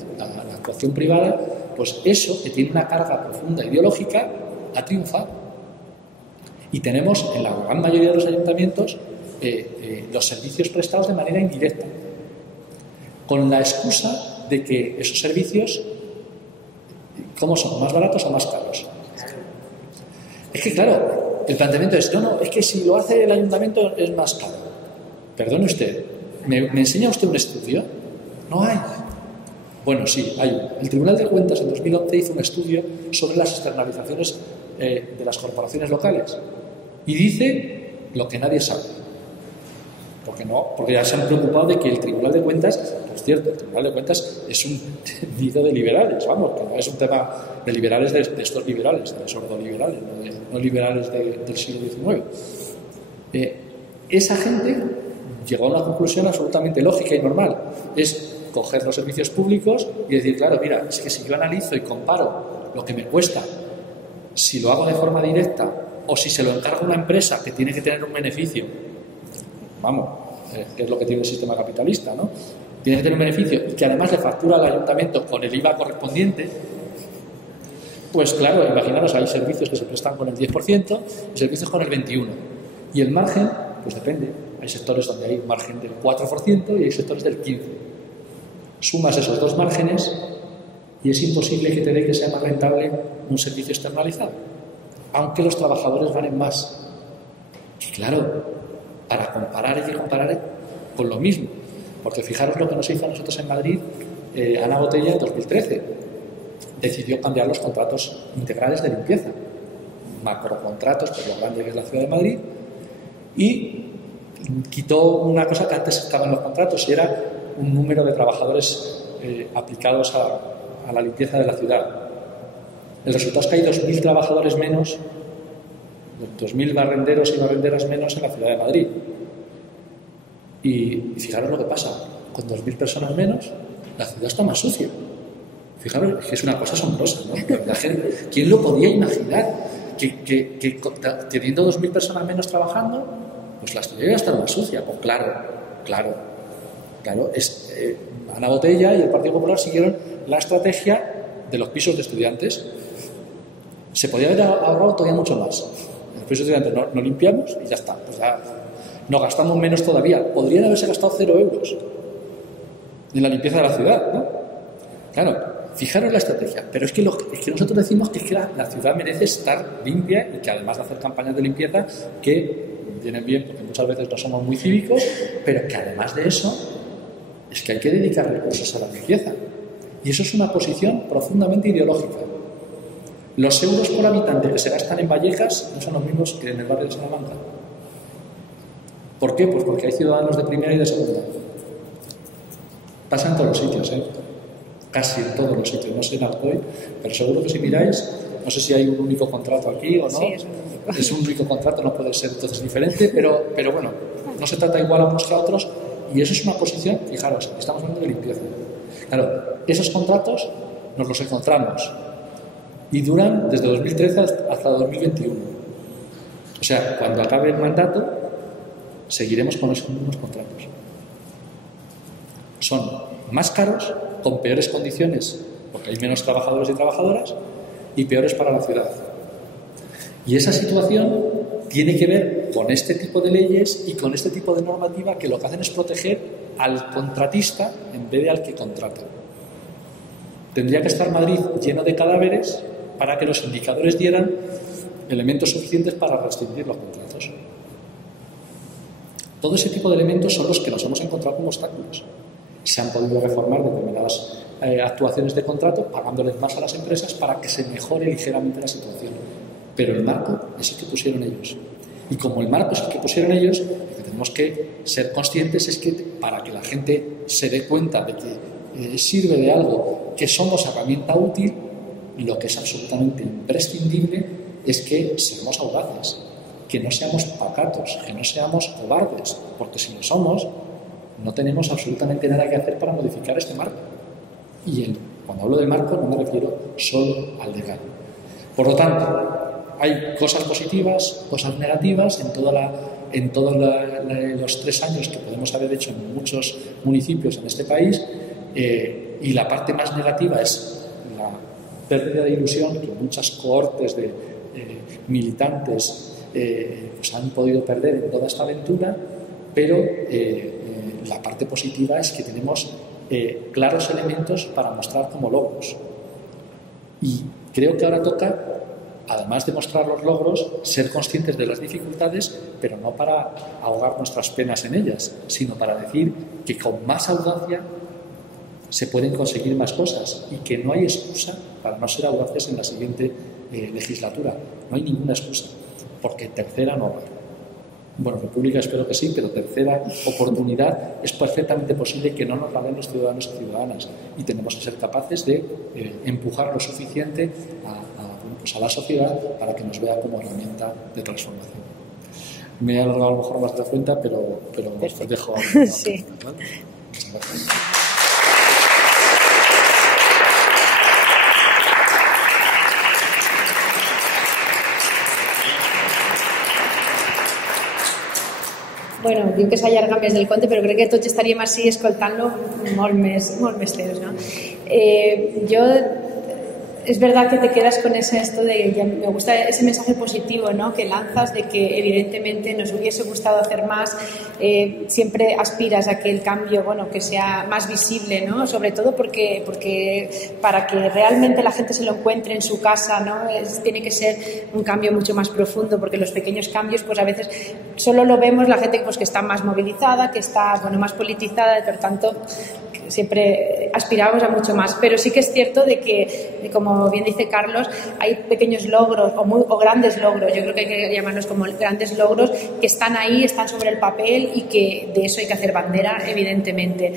actuación privada, pues eso, que tiene una carga profunda ideológica, ha triunfado. Y tenemos en la gran mayoría de los ayuntamientos los servicios prestados de manera indirecta, con la excusa de que esos servicios, ¿cómo son? ¿Más baratos o más caros? Es que claro, el planteamiento es, no, es que si lo hace el ayuntamiento es más caro. Perdone usted, ¿me enseña usted un estudio? No hay. Bueno, sí, hay uno. El Tribunal de Cuentas en 2011 hizo un estudio sobre las externalizaciones de las corporaciones locales y dice lo que nadie sabe. Porque ya se han preocupado de que el Tribunal de Cuentas, pues cierto, el Tribunal de Cuentas es un nido de liberales, vamos, que no es un tema de liberales de estos liberales, de sordoliberales, no liberales del siglo XIX. Esa gente llegó a una conclusión absolutamente lógica y normal. Es coger los servicios públicos y decir, claro, mira, es que si yo analizo y comparo lo que me cuesta, si lo hago de forma directa o si se lo encargo a una empresa que tiene que tener un beneficio, vamos, que es lo que tiene el sistema capitalista, ¿no? Tiene que tener un beneficio y que además le factura al ayuntamiento con el IVA correspondiente, pues claro, imaginaros, hay servicios que se prestan con el 10% y servicios con el 21%. Y el margen, pues depende. Hay sectores donde hay un margen del 4% y hay sectores del 15%. Sumas esos dos márgenes y es imposible que te dé que sea más rentable un servicio externalizado, aunque los trabajadores ganen más. Y claro, para comparar hay que comparar con lo mismo. Porque fijaros lo que nos hizo a nosotros en Madrid Ana Botella en 2013. Decidió cambiar los contratos integrales de limpieza, macrocontratos, por lo grande que es la ciudad de Madrid, y quitó una cosa que antes estaba en los contratos y era un número de trabajadores aplicados a la limpieza de la ciudad. El resultado es que hay 2.000 trabajadores menos, 2.000 barrenderos y barrenderas menos en la ciudad de Madrid. Y fijaros lo que pasa, con 2.000 personas menos, la ciudad está más sucia. Fijaros, que es una cosa asombrosa, ¿no? La gente, ¿quién lo podía imaginar? Que teniendo 2.000 personas menos trabajando, pues la ciudad iba a estar más sucia. Pues claro. Ana Botella y el Partido Popular siguieron la estrategia de los pisos de estudiantes. Se podía haber ahorrado todavía mucho más. En los pisos de estudiantes no limpiamos y ya está. Pues ya nos gastamos menos todavía. Podrían haberse gastado 0 euros en la limpieza de la ciudad, ¿no? Claro. Fijaros la estrategia, pero es que nosotros decimos que la ciudad merece estar limpia y que además de hacer campañas de limpieza que vienen bien porque muchas veces no somos muy cívicos, pero que además de eso es que hay que dedicar recursos a la limpieza. Y eso es una posición profundamente ideológica. Los euros por habitante que se gastan en Vallecas no son los mismos que en el barrio de Salamanca. ¿Por qué? Pues porque hay ciudadanos de primera y de segunda. Pasa en todos los sitios, casi en todos los sitios, no sé en Alcoy, pero seguro que si miráis, no sé si hay un único contrato aquí o no. Sí, es un único contrato, no puede ser entonces diferente, pero bueno, no se trata igual a unos que a otros, y eso es una posición, fijaros, estamos hablando de limpieza. Claro, esos contratos nos los encontramos y duran desde 2013 hasta 2021. O sea, cuando acabe el mandato, seguiremos con esos mismos contratos. Son más caros, con peores condiciones, porque hay menos trabajadores y trabajadoras, y peores para la ciudad. Y esa situación tiene que ver con este tipo de leyes y con este tipo de normativa que lo que hacen es proteger al contratista en vez de al que contrata. Tendría que estar Madrid lleno de cadáveres para que los indicadores dieran elementos suficientes para restringir los contratos. Todo ese tipo de elementos son los que nos hemos encontrado como obstáculos. Se han podido reformar determinadas actuaciones de contrato pagándoles más a las empresas para que se mejore ligeramente la situación. Pero el marco es el que pusieron ellos. Y como el marco es el que pusieron ellos, lo que tenemos que ser conscientes es que para que la gente se dé cuenta de que sirve de algo, que somos herramienta útil, lo que es absolutamente imprescindible es que seamos audaces, que no seamos pacatos, que no seamos cobardes, porque si lo somos, no tenemos absolutamente nada que hacer para modificar este marco. Y cuando hablo del marco no me refiero solo al legal. Por lo tanto, hay cosas positivas, cosas negativas en todos los 3 años que podemos haber hecho en muchos municipios en este país, y la parte más negativa es la pérdida de ilusión que muchas cohortes de militantes pues han podido perder en toda esta aventura, pero la parte positiva es que tenemos claros elementos para mostrar como logros. Y creo que ahora toca, además de mostrar los logros, ser conscientes de las dificultades, pero no para ahogar nuestras penas en ellas, sino para decir que con más audacia se pueden conseguir más cosas y que no hay excusa para no ser audaces en la siguiente legislatura. No hay ninguna excusa, porque tercera no va. Bueno, república espero que sí, pero tercera oportunidad es perfectamente posible que no nos la den los ciudadanos y ciudadanas, y tenemos que ser capaces de empujar lo suficiente a la sociedad para que nos vea como herramienta de transformación. Me he alargado a lo mejor más de la cuenta, pero os dejo. Sí. Muchas gracias. Bueno, diu que s'allarga més del compte, però crec que tots estaríem així escoltant-lo molt més temps, no? Jo... Es verdad que te quedas con esto de, me gusta ese mensaje positivo, ¿no?, que lanzas, de que evidentemente nos hubiese gustado hacer más, siempre aspiras a que el cambio, bueno, que sea más visible, ¿no?, sobre todo porque para que realmente la gente se lo encuentre en su casa, ¿no?, tiene que ser un cambio mucho más profundo, porque los pequeños cambios, pues a veces solo lo vemos la gente pues que está más movilizada, que está, bueno, más politizada, y por tanto siempre aspiramos a mucho más, pero sí que es cierto de que, como bien dice Carlos, hay pequeños logros o grandes logros, yo creo que hay que llamarlos como grandes logros, que están ahí, están sobre el papel y que de eso hay que hacer bandera, evidentemente.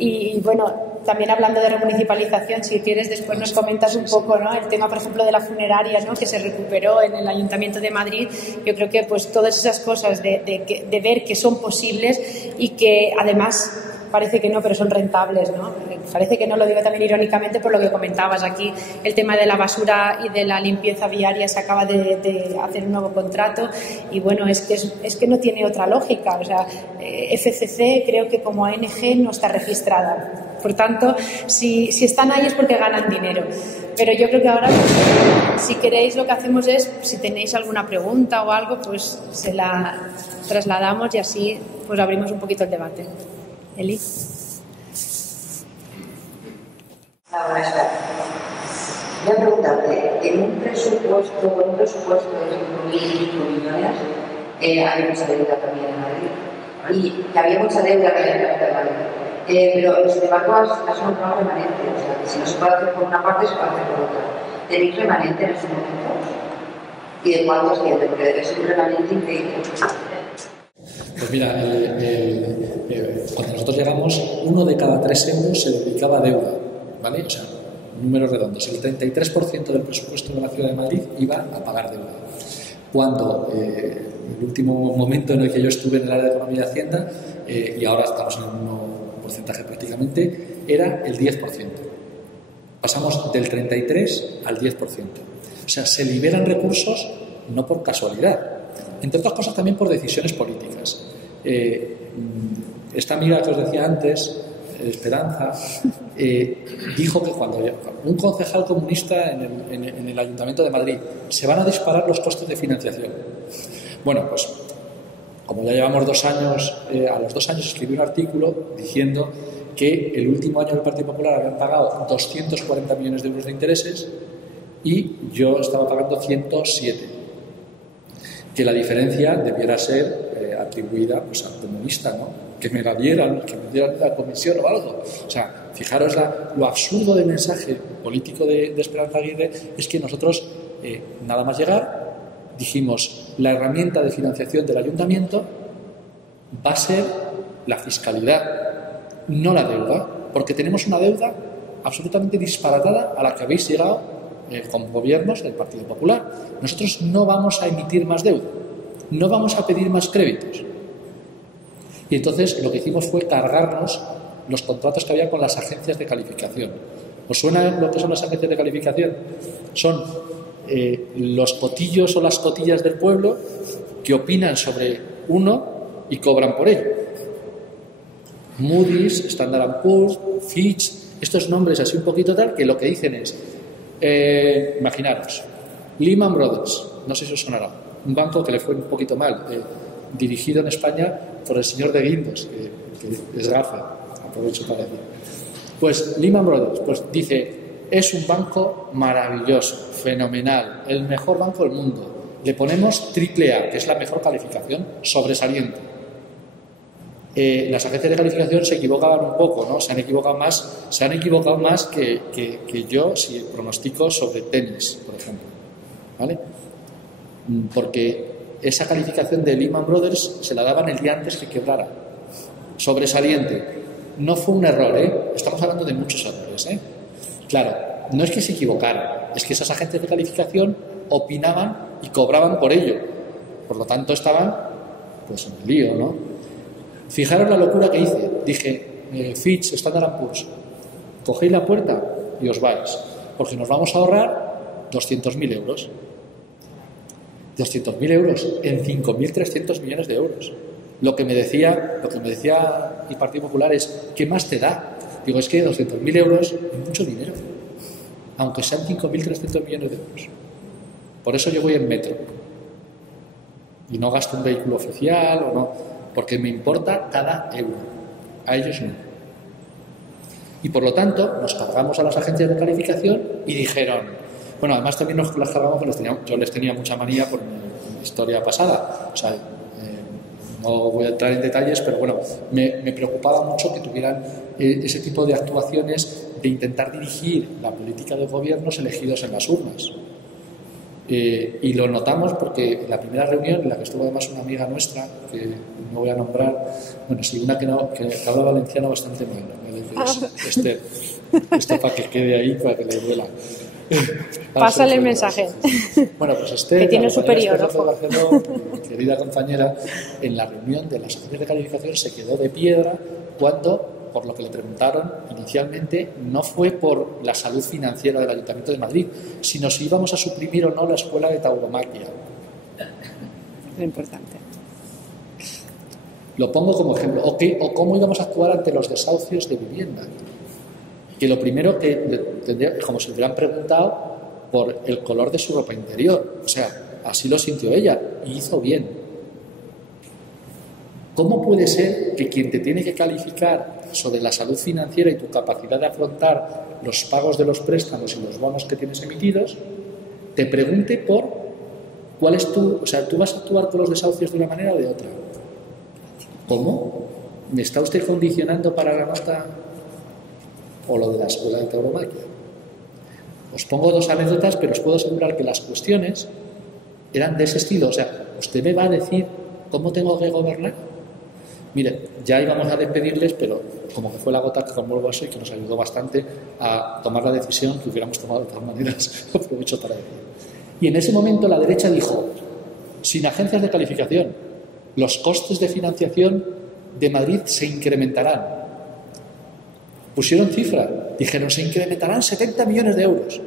Y bueno, también hablando de remunicipalización, si quieres después nos comentas un poco, ¿no?, el tema, por ejemplo, de las funerarias, ¿no?, que se recuperó en el Ayuntamiento de Madrid. Yo creo que pues todas esas cosas de ver que son posibles y que además parece que no, pero son rentables, ¿no? Parece que no, lo digo también irónicamente por lo que comentabas aquí, el tema de la basura y de la limpieza viaria, se acaba de hacer un nuevo contrato y bueno, es que no tiene otra lógica, o sea, FCC creo que como ONG no está registrada, por tanto, si están ahí es porque ganan dinero, pero yo creo que ahora, si queréis, lo que hacemos es, si tenéis alguna pregunta o algo, pues se la trasladamos y así pues abrimos un poquito el debate. Eli. Buenas tardes. Voy a preguntarte, en un presupuesto de 5.000 millones, había mucha deuda también en Madrid, y que había mucha deuda en Madrid, pero sin embargo has nombrado remanente, o sea, que si no se puede hacer por una parte, se puede hacer por otra. ¿Tenéis remanente en este momento? ¿Y de cuánto asciende? Porque debe ser un remanente increíble. Pues mira, cuando nosotros llegamos, 1 de cada 3 euros se dedicaba a deuda, ¿vale? O sea, números redondos. El 33% del presupuesto de la Ciudad de Madrid iba a pagar deuda. Cuando el último momento en el que yo estuve en el área de Economía y Hacienda, y ahora estamos en un porcentaje prácticamente, era el 10%. Pasamos del 33 al 10%. O sea, se liberan recursos no por casualidad, entre otras cosas también por decisiones políticas. Esta amiga que os decía antes, Esperanza, dijo que cuando un concejal comunista en el Ayuntamiento de Madrid se van a disparar los costes de financiación. Bueno, pues como ya llevamos 2 años, a los 2 años escribí un artículo diciendo que el último año del Partido Popular habían pagado 240 millones de euros de intereses y yo estaba pagando 107. Que la diferencia debiera ser atribuida pues, al comunista, ¿no? Que me la dieran, que me dieran la comisión o algo. O sea, fijaros lo absurdo del mensaje político de Esperanza Aguirre es que nosotros, nada más llegar, dijimos, la herramienta de financiación del ayuntamiento va a ser la fiscalidad, no la deuda, porque tenemos una deuda absolutamente disparatada a la que habéis llegado como gobiernos del Partido Popular. Nosotros no vamos a emitir más deuda, no vamos a pedir más créditos. Y entonces lo que hicimos fue cargarnos los contratos que había con las agencias de calificación. ¿Os suena lo que son las agencias de calificación? Son los cotillos o las cotillas del pueblo que opinan sobre uno y cobran por ello. Moody's, Standard & Poor's, Fitch, estos nombres así un poquito tal, que lo que dicen es imaginaros, Lehman Brothers, no sé si os sonará, un banco que le fue un poquito mal, dirigido en España por el señor de Guindos, que es gafa, aprovecho para decir. Pues Lehman Brothers, pues dice, es un banco maravilloso, fenomenal, el mejor banco del mundo, le ponemos AAA, que es la mejor calificación, sobresaliente. Las agencias de calificación se equivocaban un poco, ¿no? Se han equivocado más que yo si pronostico sobre tenis, por ejemplo, ¿vale? Porque esa calificación de Lehman Brothers se la daban el día antes que quebrara. Sobresaliente. No fue un error, ¿eh? Estamos hablando de muchos errores, ¿eh? Claro, no es que se equivocaran, es que esas agencias de calificación opinaban y cobraban por ello. Por lo tanto, estaban pues en el lío, ¿no? Fijaros la locura que hice. Dije, Fitch, Standard & Poor's, cogéis la puerta y os vais, porque nos vamos a ahorrar 200.000 euros. 200.000 euros en 5.300 millones de euros. Lo que me decía el Partido Popular es, ¿qué más te da? Digo, es que 200.000 euros es mucho dinero, aunque sean 5.300 millones de euros. Por eso yo voy en metro y no gasto un vehículo oficial, o no, porque me importa cada euro, a ellos no. Y por lo tanto nos cargamos a las agencias de calificación y dijeron, bueno, además también nos las cargamos porque yo les tenía mucha manía por mi historia pasada, o sea, no voy a entrar en detalles, pero bueno, me preocupaba mucho que tuvieran ese tipo de actuaciones de intentar dirigir la política de gobiernos elegidos en las urnas. Y lo notamos porque en la primera reunión, en la que estuvo además una amiga nuestra, que no voy a nombrar, bueno, sí, una que habla valenciano bastante mal, ¿no? Esther, esto para que quede ahí, para que le duela. Pásale el mensaje. Bueno, pues Esther, que tiene superior, ojo. Querida compañera, en la reunión de las agencias de calificación se quedó de piedra cuando, por lo que le preguntaron inicialmente, no fue por la salud financiera del Ayuntamiento de Madrid, sino si íbamos a suprimir o no la escuela de tauromaquia. Lo importante. Lo pongo como ejemplo. O cómo íbamos a actuar ante los desahucios de vivienda. Que lo primero que tendría, como si le hubieran preguntado por el color de su ropa interior. O sea, así lo sintió ella y hizo bien. ¿Cómo puede ser que quien te tiene que calificar sobre la salud financiera y tu capacidad de afrontar los pagos de los préstamos y los bonos que tienes emitidos te pregunte por cuál es tu... O sea, tú vas a actuar con los desahucios de una manera o de otra? ¿Cómo? ¿Me está usted condicionando para la nota o lo de la escuela de tauromaquia? Os pongo dos anécdotas, pero os puedo asegurar que las cuestiones eran de ese estilo. O sea, ¿usted me va a decir cómo tengo que gobernar? Mire, ya íbamos a despedirles, pero como que fue la gota que colmó el vaso y que nos ayudó bastante a tomar la decisión que hubiéramos tomado de todas maneras. Aprovecho para decir. Y en ese momento la derecha dijo, sin agencias de calificación, los costes de financiación de Madrid se incrementarán. Pusieron cifra, dijeron, se incrementarán 70 millones de euros.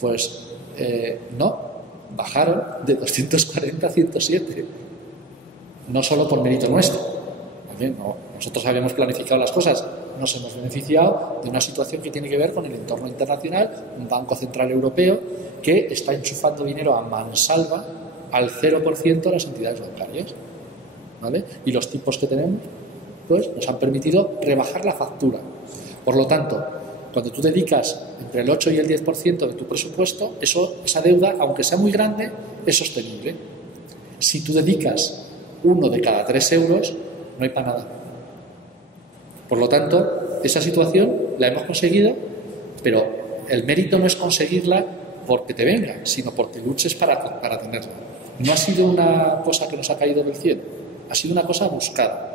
Pues no, bajaron de 240 a 107. No solo por mérito nuestro. No, nosotros habíamos planificado las cosas, nos hemos beneficiado de una situación que tiene que ver con el entorno internacional, un Banco Central Europeo que está enchufando dinero a mansalva al 0% a las entidades bancarias, ¿vale? Y los tipos que tenemos pues nos han permitido rebajar la factura. Por lo tanto, cuando tú dedicas entre el 8 y el 10% de tu presupuesto, esa deuda, aunque sea muy grande, es sostenible. Si tú dedicas 1 de cada 3 euros, no hay para nada. Por lo tanto, esa situación la hemos conseguido, pero el mérito no es conseguirla porque te venga, sino porque luches para tenerla. No ha sido una cosa que nos ha caído del cielo, ha sido una cosa buscada.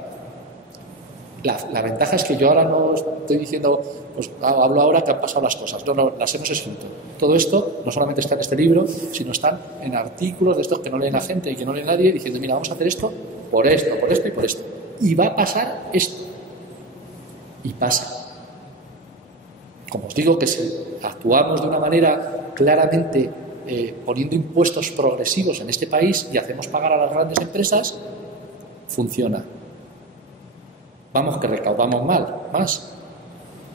La ventaja es que yo ahora no estoy diciendo, pues hablo ahora que han pasado las cosas. No, las hemos escrito. Todo esto no solamente está en este libro, sino están en artículos de estos que no leen la gente y que no lee nadie, diciendo, mira, vamos a hacer esto por esto, por esto y por esto. Y va a pasar esto. Y pasa. Como os digo, que si actuamos de una manera claramente poniendo impuestos progresivos en este país y hacemos pagar a las grandes empresas, funciona. Vamos, que recaudamos más.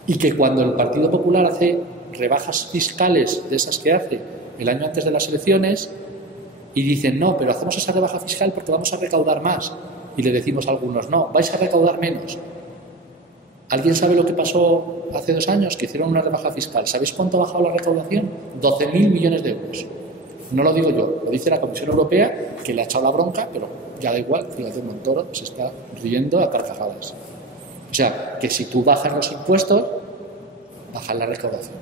Y que cuando el Partido Popular hace rebajas fiscales de esas que hace el año antes de las elecciones y dicen, no, pero hacemos esa rebaja fiscal porque vamos a recaudar más. Y le decimos a algunos, no, vais a recaudar menos. ¿Alguien sabe lo que pasó hace 2 años? Que hicieron una rebaja fiscal. ¿Sabéis cuánto ha bajado la recaudación? 12.000 millones de euros. No lo digo yo, lo dice la Comisión Europea, que le ha echado la bronca, pero ya da igual, fíjate, Montoro se está riendo a carcajadas. O sea, que si tú bajas los impuestos, bajas la recaudación.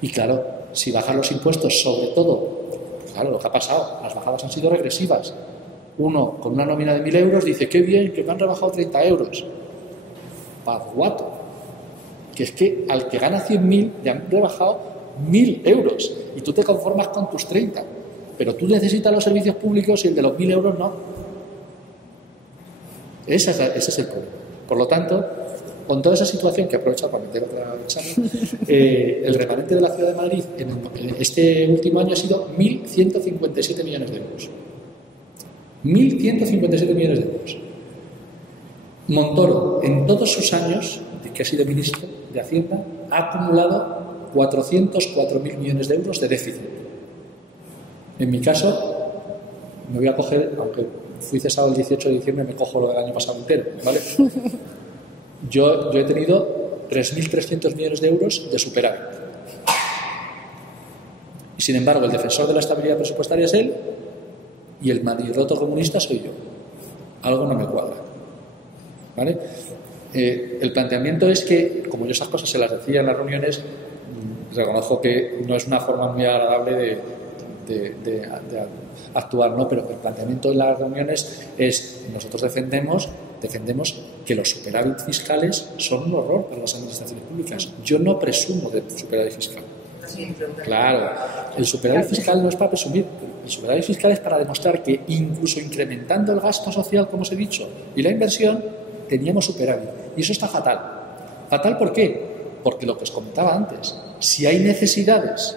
Y claro, si bajas los impuestos, sobre todo, pues claro, lo que ha pasado, las bajadas han sido regresivas. Uno con una nómina de 1.000 euros dice, qué bien, que me han rebajado 30 euros. Guato. Que es que al que gana 100.000 le han rebajado 1.000 euros y tú te conformas con tus 30, pero tú necesitas los servicios públicos y el de los 1.000 euros no. Ese es el problema. Por lo tanto, con toda esa situación, que aprovecha para meter otra examen, el remanente de la Ciudad de Madrid en este último año ha sido 1.157 millones de euros. 1.157 millones de euros. Montoro, en todos sus años de que ha sido ministro de Hacienda, ha acumulado 404.000 millones de euros de déficit. En mi caso, me voy a coger, aunque fui cesado el 18 de diciembre, me cojo lo del año pasado entero, ¿vale? Yo he tenido 3.300 millones de euros de superávit. Y sin embargo, el defensor de la estabilidad presupuestaria es él y el manirroto comunista soy yo. Algo no me cuadra, ¿vale? El planteamiento es que, como yo esas cosas se las decía en las reuniones, reconozco que no es una forma muy agradable de actuar, ¿no? Pero el planteamiento de las reuniones es: nosotros defendemos que los superávit fiscales son un horror para las administraciones públicas. Yo no presumo de superávit fiscal. Claro, el superávit fiscal no es para presumir, el superávit fiscal es para demostrar que incluso incrementando el gasto social, como os he dicho, y la inversión, teníamos superávit. Y eso está fatal. ¿Fatal por qué? Porque lo que os comentaba antes, si hay necesidades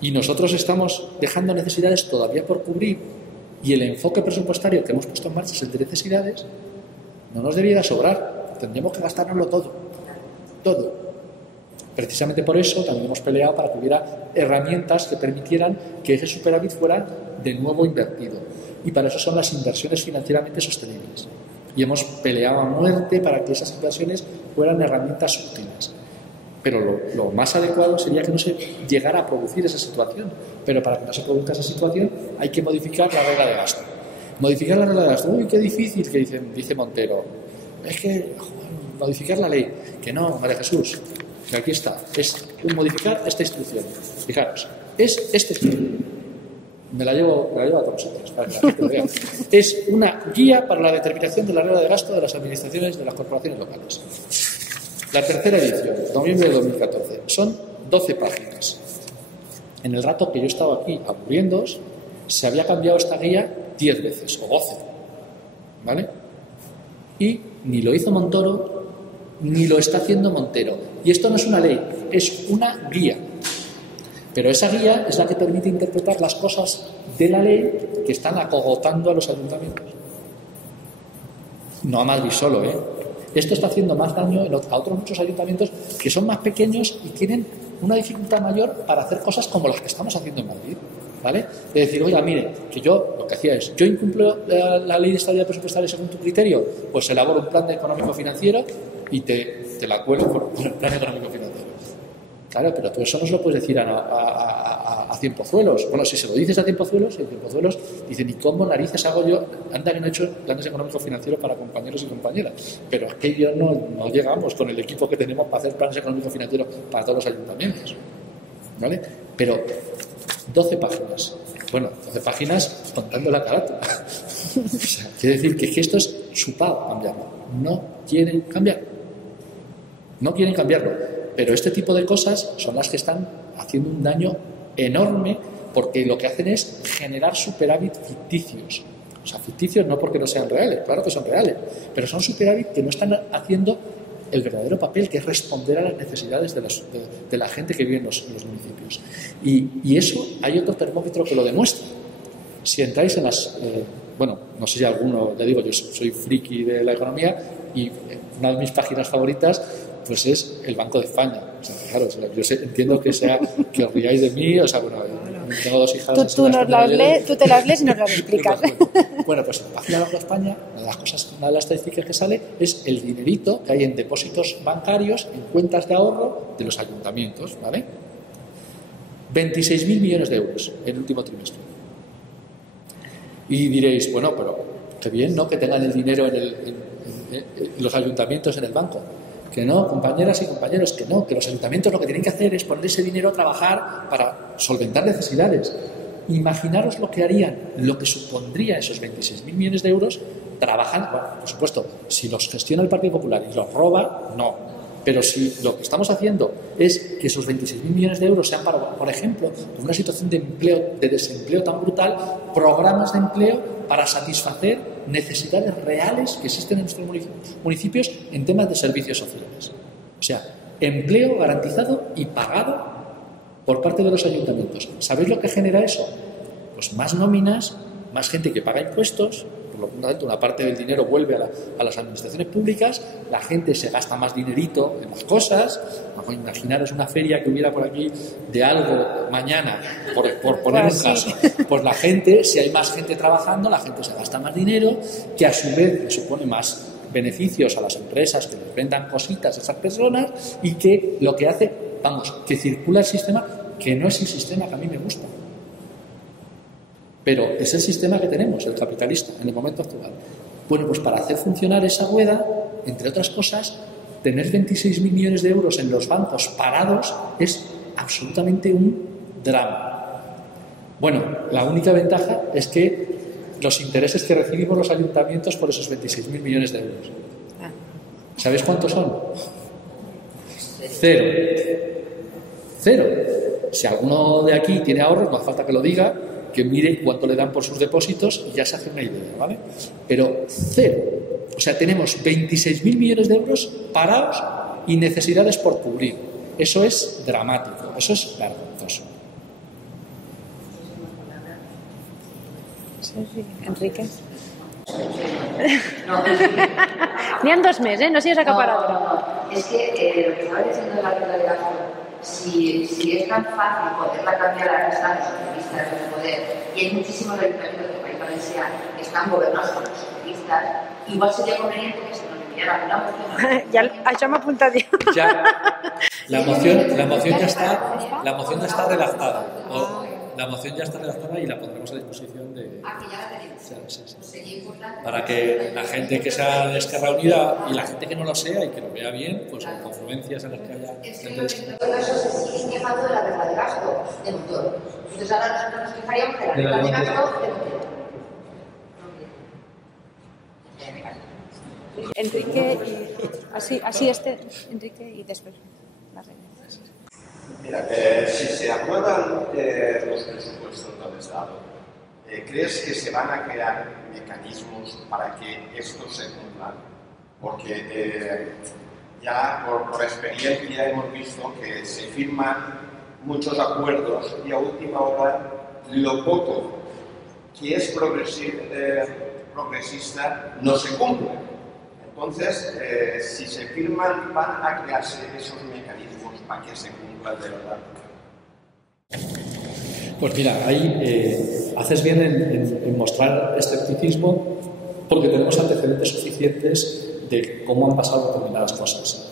y nosotros estamos dejando necesidades todavía por cubrir y el enfoque presupuestario que hemos puesto en marcha es el de necesidades, no nos debiera sobrar, tendríamos que gastárnoslo todo. Precisamente por eso también hemos peleado para que hubiera herramientas que permitieran que ese superávit fuera de nuevo invertido. Y para eso son las inversiones financieramente sostenibles. Y hemos peleado a muerte para que esas inversiones fueran herramientas útiles. Pero lo más adecuado sería que no se llegara a producir esa situación. Pero para que no se produzca esa situación hay que modificar la regla de gasto. Modificar la regla de gasto. Uy, qué difícil, que dice Montero. Es que modificar la ley. Que no, María Jesús. Que aquí está, es modificar esta instrucción. Fijaros, es este me la llevo a todos vosotros, para que la gente lo vea. Es una guía para la determinación de la regla de gasto de las administraciones de las corporaciones locales. La tercera edición, noviembre de 2014, son 12 páginas. En el rato que yo estaba aquí aburriéndoos, se había cambiado esta guía 10 veces, o 12, ¿vale? Y ni lo hizo Montoro, ni lo está haciendo Montero. Y esto no es una ley, es una guía. Pero esa guía es la que permite interpretar las cosas de la ley que están acogotando a los ayuntamientos. No a Madrid solo, ¿eh? Esto está haciendo más daño a otros muchos ayuntamientos que son más pequeños y tienen una dificultad mayor para hacer cosas como las que estamos haciendo en Madrid, ¿vale? De decir, oiga, mire, que yo lo que hacía es, yo incumplo la ley de estabilidad presupuestaria según tu criterio, pues elaboro un plan económico-financiero y te la cuelo por el plan económico-financiero. Claro, pero tú eso no se lo puedes decir a Cienpozuelos. Bueno, si se lo dices a Cienpozuelos, dicen, ¿y cómo narices hago yo? Anda que no he hecho planes económico-financieros para compañeros y compañeras. Pero es que yo no llegamos con el equipo que tenemos para hacer planes económico-financieros para todos los ayuntamientos, ¿vale? Pero 12 páginas. Bueno, 12 páginas contando la carátula. O sea, quiere decir que esto es chupado cambiarlo. No quieren cambiarlo. No quieren cambiarlo. Pero este tipo de cosas son las que están haciendo un daño enorme, porque lo que hacen es generar superávit ficticios. O sea, ficticios no porque no sean reales, claro que son reales, pero son superávit que no están haciendo el verdadero papel, que es responder a las necesidades de la gente que vive en los municipios. Y eso hay otro termómetro que lo demuestra. Si entráis en las... bueno, no sé si alguno, ya digo, yo soy friki de la economía y una de mis páginas favoritas pues es el Banco de España. O sea, claro, yo entiendo que os riáis de mí, o sea, bueno, tengo dos hijas. Tú te las lees y nos las explicas. Bueno, pues en la página del Banco de España, una de las estadísticas que sale es el dinerito que hay en depósitos bancarios, en cuentas de ahorro de los ayuntamientos, ¿vale? 26.000 millones de euros en el último trimestre. Y diréis, bueno, pero qué bien, ¿no?, que tengan el dinero en los ayuntamientos en el banco. Que no, compañeras y compañeros, que no, que los ayuntamientos lo que tienen que hacer es poner ese dinero a trabajar para solventar necesidades. Imaginaros lo que harían, lo que supondría esos 26.000 millones de euros trabajando. Bueno, por supuesto, si los gestiona el Partido Popular y los roba, no. Pero si lo que estamos haciendo es que esos 26.000 millones de euros sean para, por ejemplo, en una situación de desempleo tan brutal, programas de empleo para satisfacer necesidades reales que existen en nuestros municipios en temas de servicios sociales. O sea, empleo garantizado y pagado por parte de los ayuntamientos. ¿Sabéis lo que genera eso? Pues más nóminas, más gente que paga impuestos, por lo tanto una parte del dinero vuelve a las administraciones públicas, la gente se gasta más dinerito en las cosas. Imaginaros una feria que hubiera por aquí de algo mañana, por poner un caso, pues la gente, si hay más gente trabajando, la gente se gasta más dinero, que a su vez le supone más beneficios a las empresas que les vendan cositas a esas personas, y que lo que hace, vamos, que circula el sistema, que no es el sistema que a mí me gusta, pero es el sistema que tenemos, el capitalista, en el momento actual. Bueno, pues para hacer funcionar esa rueda, entre otras cosas, tener 26.000 millones de euros en los bancos parados es absolutamente un drama. Bueno, la única ventaja es que los intereses que recibimos los ayuntamientos por esos 26.000 millones de euros, ¿sabéis cuántos son? Cero. Si alguno de aquí tiene ahorros, no hace falta que lo diga, que mire cuánto le dan por sus depósitos y ya se hace una idea, ¿vale? Pero cero. O sea, tenemos 26.000 millones de euros parados y necesidades por cubrir. Eso es dramático, eso es vergonzoso. Sí, Enrique. Ni en 2 meses, no sigues acaparadora. No. Es que lo que estaba diciendo la realidad, si es tan fácil poderla cambiar a que están los socialistas en el poder, y hay muchísimos ayuntamientos de País Valenciano que están gobernados por los socialistas, igual sería conveniente que se nos enviara una moción. Ya, això m'ha apuntat jo. Ya, la moción ya está redactada. La moción ya está redactada y la pondremos a disposición de... Ah, que ya la tenemos. Sí. Pues sería importante. Para que la gente que sea de Esquerra Unida y la gente que no lo sea y que lo vea bien, pues en confluencias en las que haya gente de Esquerra. En todo caso se siguen quejando de la regla de gasto de motor. Entonces ahora nosotros nos quejaríamos de la regla de gasto de motor. Enrique y... Así Enrique y después la regla. Mira, si se aprueban los presupuestos del Estado, ¿crees que se van a crear mecanismos para que esto se cumpla? Porque ya por experiencia hemos visto que se firman muchos acuerdos y a última hora lo poco que es progresista no se cumple. Entonces, si se firman, van a crearse esos mecanismos para que se cumplan de verdad. Pues mira, ahí haces bien en mostrar escepticismo, porque tenemos antecedentes suficientes de cómo han pasado determinadas cosas.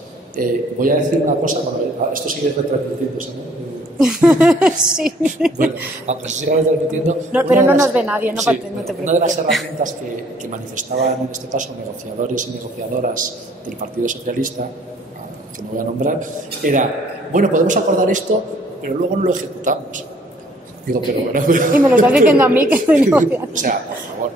Voy a decir una cosa, bueno, esto sigue retransmitiéndose, ¿no? Sí. Bueno, aunque se siga retransmitiendo... No, pero no nos ve nadie, no te preocupes. Una de las herramientas que manifestaban en este caso negociadores y negociadoras del Partido Socialista, que no voy a nombrar, era, bueno, podemos acordar esto, pero luego no lo ejecutamos. Digo, pero bueno... Y me lo estás diciendo a mí que no. O sea, por favor...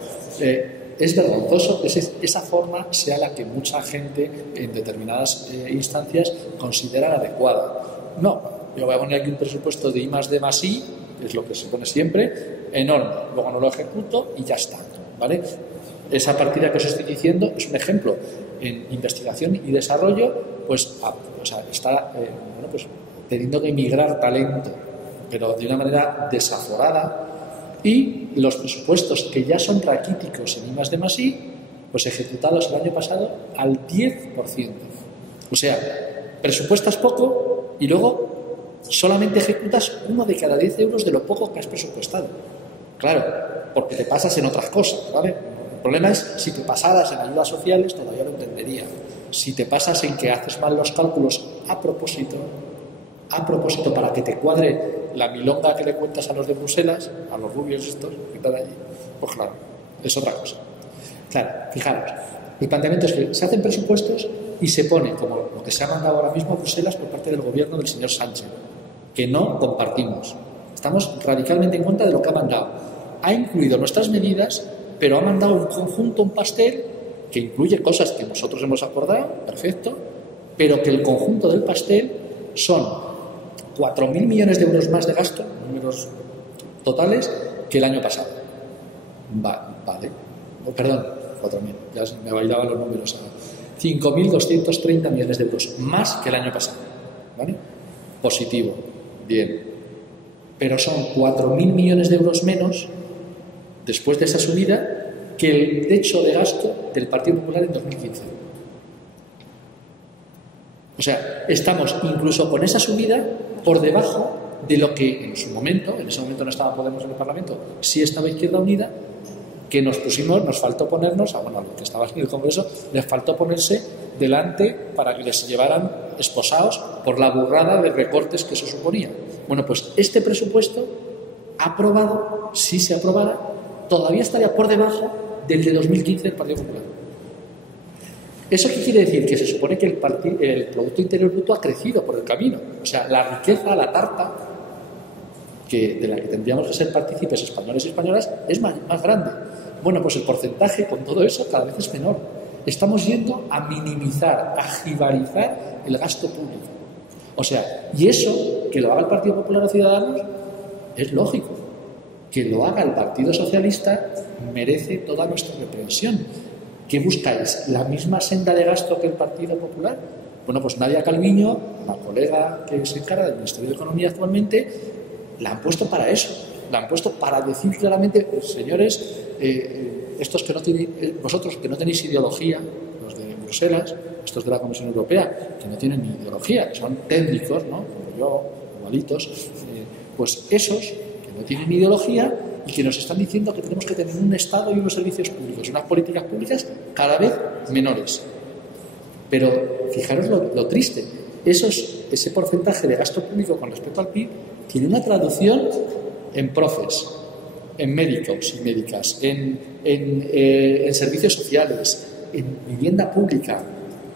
es vergonzoso que esa forma sea la que mucha gente en determinadas instancias considera adecuada. No, yo voy a poner aquí un presupuesto de I+D+I, que es lo que se pone siempre, enorme. Luego no lo ejecuto y ya está, ¿vale? Esa partida que os estoy diciendo es un ejemplo. En investigación y desarrollo, pues está pues, teniendo que migrar talento, pero de una manera desaforada. Y los presupuestos que ya son raquíticos en I+D+I, pues ejecutados el año pasado al 10%. O sea, presupuestas poco y luego solamente ejecutas 1 de cada 10 euros de lo poco que has presupuestado. Claro, porque te pasas en otras cosas, ¿vale? El problema es, si te pasaras en ayudas sociales, todavía lo entendería. Si te pasas en que haces mal los cálculos a propósito para que te cuadre la milonga que le cuentas a los de Bruselas, a los rubios estos que están allí, pues claro, es otra cosa. Claro, fijaros, el planteamiento es que se hacen presupuestos y se pone como lo que se ha mandado ahora mismo a Bruselas por parte del gobierno del señor Sánchez, que no compartimos. Estamos radicalmente en contra de lo que ha mandado. Ha incluido nuestras medidas, pero ha mandado un conjunto, un pastel, que incluye cosas que nosotros hemos acordado, perfecto, pero que el conjunto del pastel son 4.000 millones de euros más de gasto, números totales, que el año pasado. Vale. Perdón, 4.000, ya me bailaban los números ahora. 5.230 millones de euros más que el año pasado. ¿Vale? Positivo. Bien. Pero son 4.000 millones de euros menos después de esa subida, que el techo de gasto del Partido Popular en 2015. O sea, estamos incluso con esa subida por debajo de lo que en su momento, en ese momento no estaba Podemos en el Parlamento, sí estaba Izquierda Unida, que nos faltó ponernos, a los que estaban en el Congreso, les faltó ponerse delante para que les llevaran esposados por la burrada de recortes que eso suponía. Bueno, pues este presupuesto aprobado, si se aprobara, todavía estaría por debajo del de 2015 del Partido Popular. ¿Eso qué quiere decir? Que se supone que el Producto Interior Bruto ha crecido por el camino. O sea, la riqueza, la tarta, de la que tendríamos que ser partícipes españoles y españolas, es más grande. Bueno, pues el porcentaje con todo eso cada vez es menor. Estamos yendo a minimizar, a jibarizar el gasto público. O sea, y eso, que lo haga el Partido Popular o Ciudadanos, es lógico. Que lo haga el Partido Socialista merece toda nuestra reprensión. ¿Qué buscáis? ¿La misma senda de gasto que el Partido Popular? Bueno, pues Nadia Calviño, la colega que se encarga del Ministerio de Economía actualmente, la han puesto para eso. La han puesto para decir claramente, señores, estos que no tienen, vosotros que no tenéis ideología, los de Bruselas, estos de la Comisión Europea, que no tienen ni ideología, son técnicos, ¿no? Como yo, igualitos, pues esos que no tienen ideología y que nos están diciendo que tenemos que tener un Estado y unos servicios públicos, unas políticas públicas cada vez menores. Pero fijaros lo triste, ese porcentaje de gasto público con respecto al PIB tiene una traducción en profes, en médicos y médicas, en servicios sociales, en vivienda pública,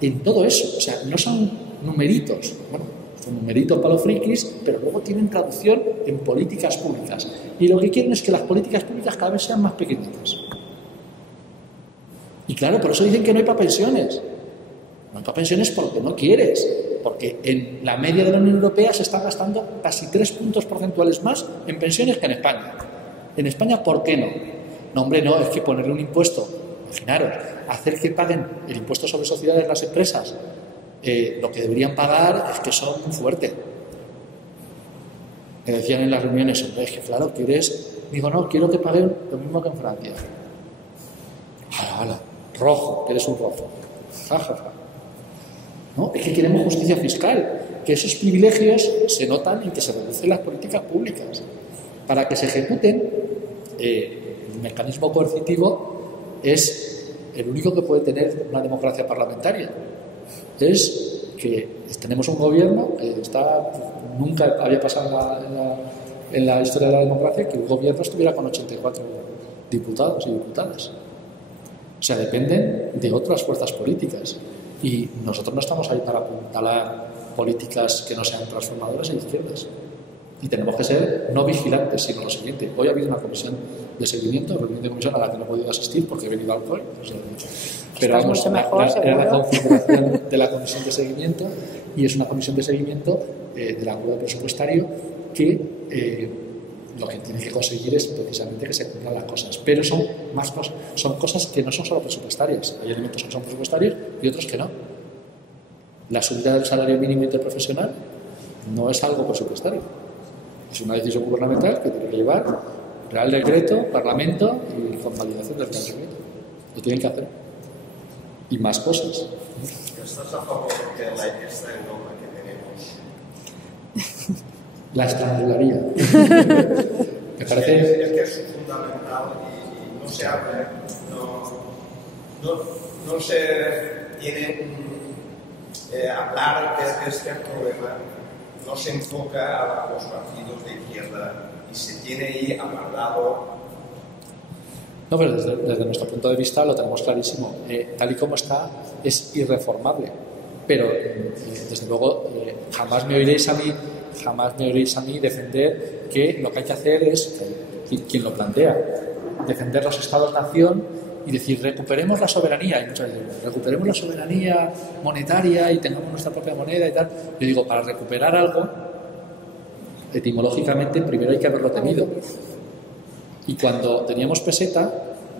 en todo eso. O sea, no son numeritos, bueno, son numeritos para los frikis, pero luego tienen traducción en políticas públicas. Y lo que quieren es que las políticas públicas cada vez sean más pequeñitas. Y claro, por eso dicen que no hay para pensiones. No hay para pensiones porque no quieres. Porque en la media de la Unión Europea se están gastando casi 3 puntos porcentuales más en pensiones que en España. En España, ¿por qué no? No, hombre, no, es que ponerle un impuesto, imaginaros, hacer que paguen el impuesto sobre sociedades las empresas, lo que deberían pagar es que son muy fuertes. Me decían en las reuniones, hombre, es que claro, quieres, digo, no, quiero que paguen lo mismo que en Francia. ¡Hala! Rojo, que eres un rojo. Ja, ja, ja. ¿No? Es que queremos justicia fiscal, que esos privilegios se notan en que se reducen las políticas públicas. Para que se ejecuten, el mecanismo coercitivo es el único que puede tener una democracia parlamentaria. Es que tenemos un gobierno que nunca había pasado en la historia de la democracia que un gobierno estuviera con 84 diputados y diputadas. O sea, dependen de otras fuerzas políticas. Y nosotros no estamos ahí para apuntalar políticas que no sean transformadoras e izquierdas. Y tenemos que ser no vigilantes, sino lo siguiente. Hoy ha habido una comisión de seguimiento, reunión de comisión a la que no he podido asistir porque he venido al alcohol. Pero vamos, era la configuración de la comisión de seguimiento y es una comisión de seguimiento del acuerdo presupuestario que lo que tiene que conseguir es precisamente que se cumplan las cosas. Pero son cosas que no son solo presupuestarias. Hay elementos que son presupuestarios y otros que no. La subida del salario mínimo interprofesional no es algo presupuestario. Es una decisión gubernamental que tiene que llevar Real Decreto, Parlamento y con validación del Real Decreto. Lo tienen que hacer. Y más cosas. ¿Estás a favor de esta norma que tenemos? La estrangularía. Me parece... Es que es fundamental y no se habla, no se tiene hablar de este problema, no se enfoca a los partidos de izquierda y se tiene ahí amarrado. No, pero desde nuestro punto de vista lo tenemos clarísimo. Tal y como está, es irreformable. Pero, desde luego, jamás me oiréis a mí defender que lo que hay que hacer es, quien lo plantea, defender los Estados-nación y decir, recuperemos la soberanía. Y muchas veces, recuperemos la soberanía monetaria y tengamos nuestra propia moneda y tal. Yo digo, para recuperar algo, etimológicamente, primero hay que haberlo tenido. Y cuando teníamos peseta,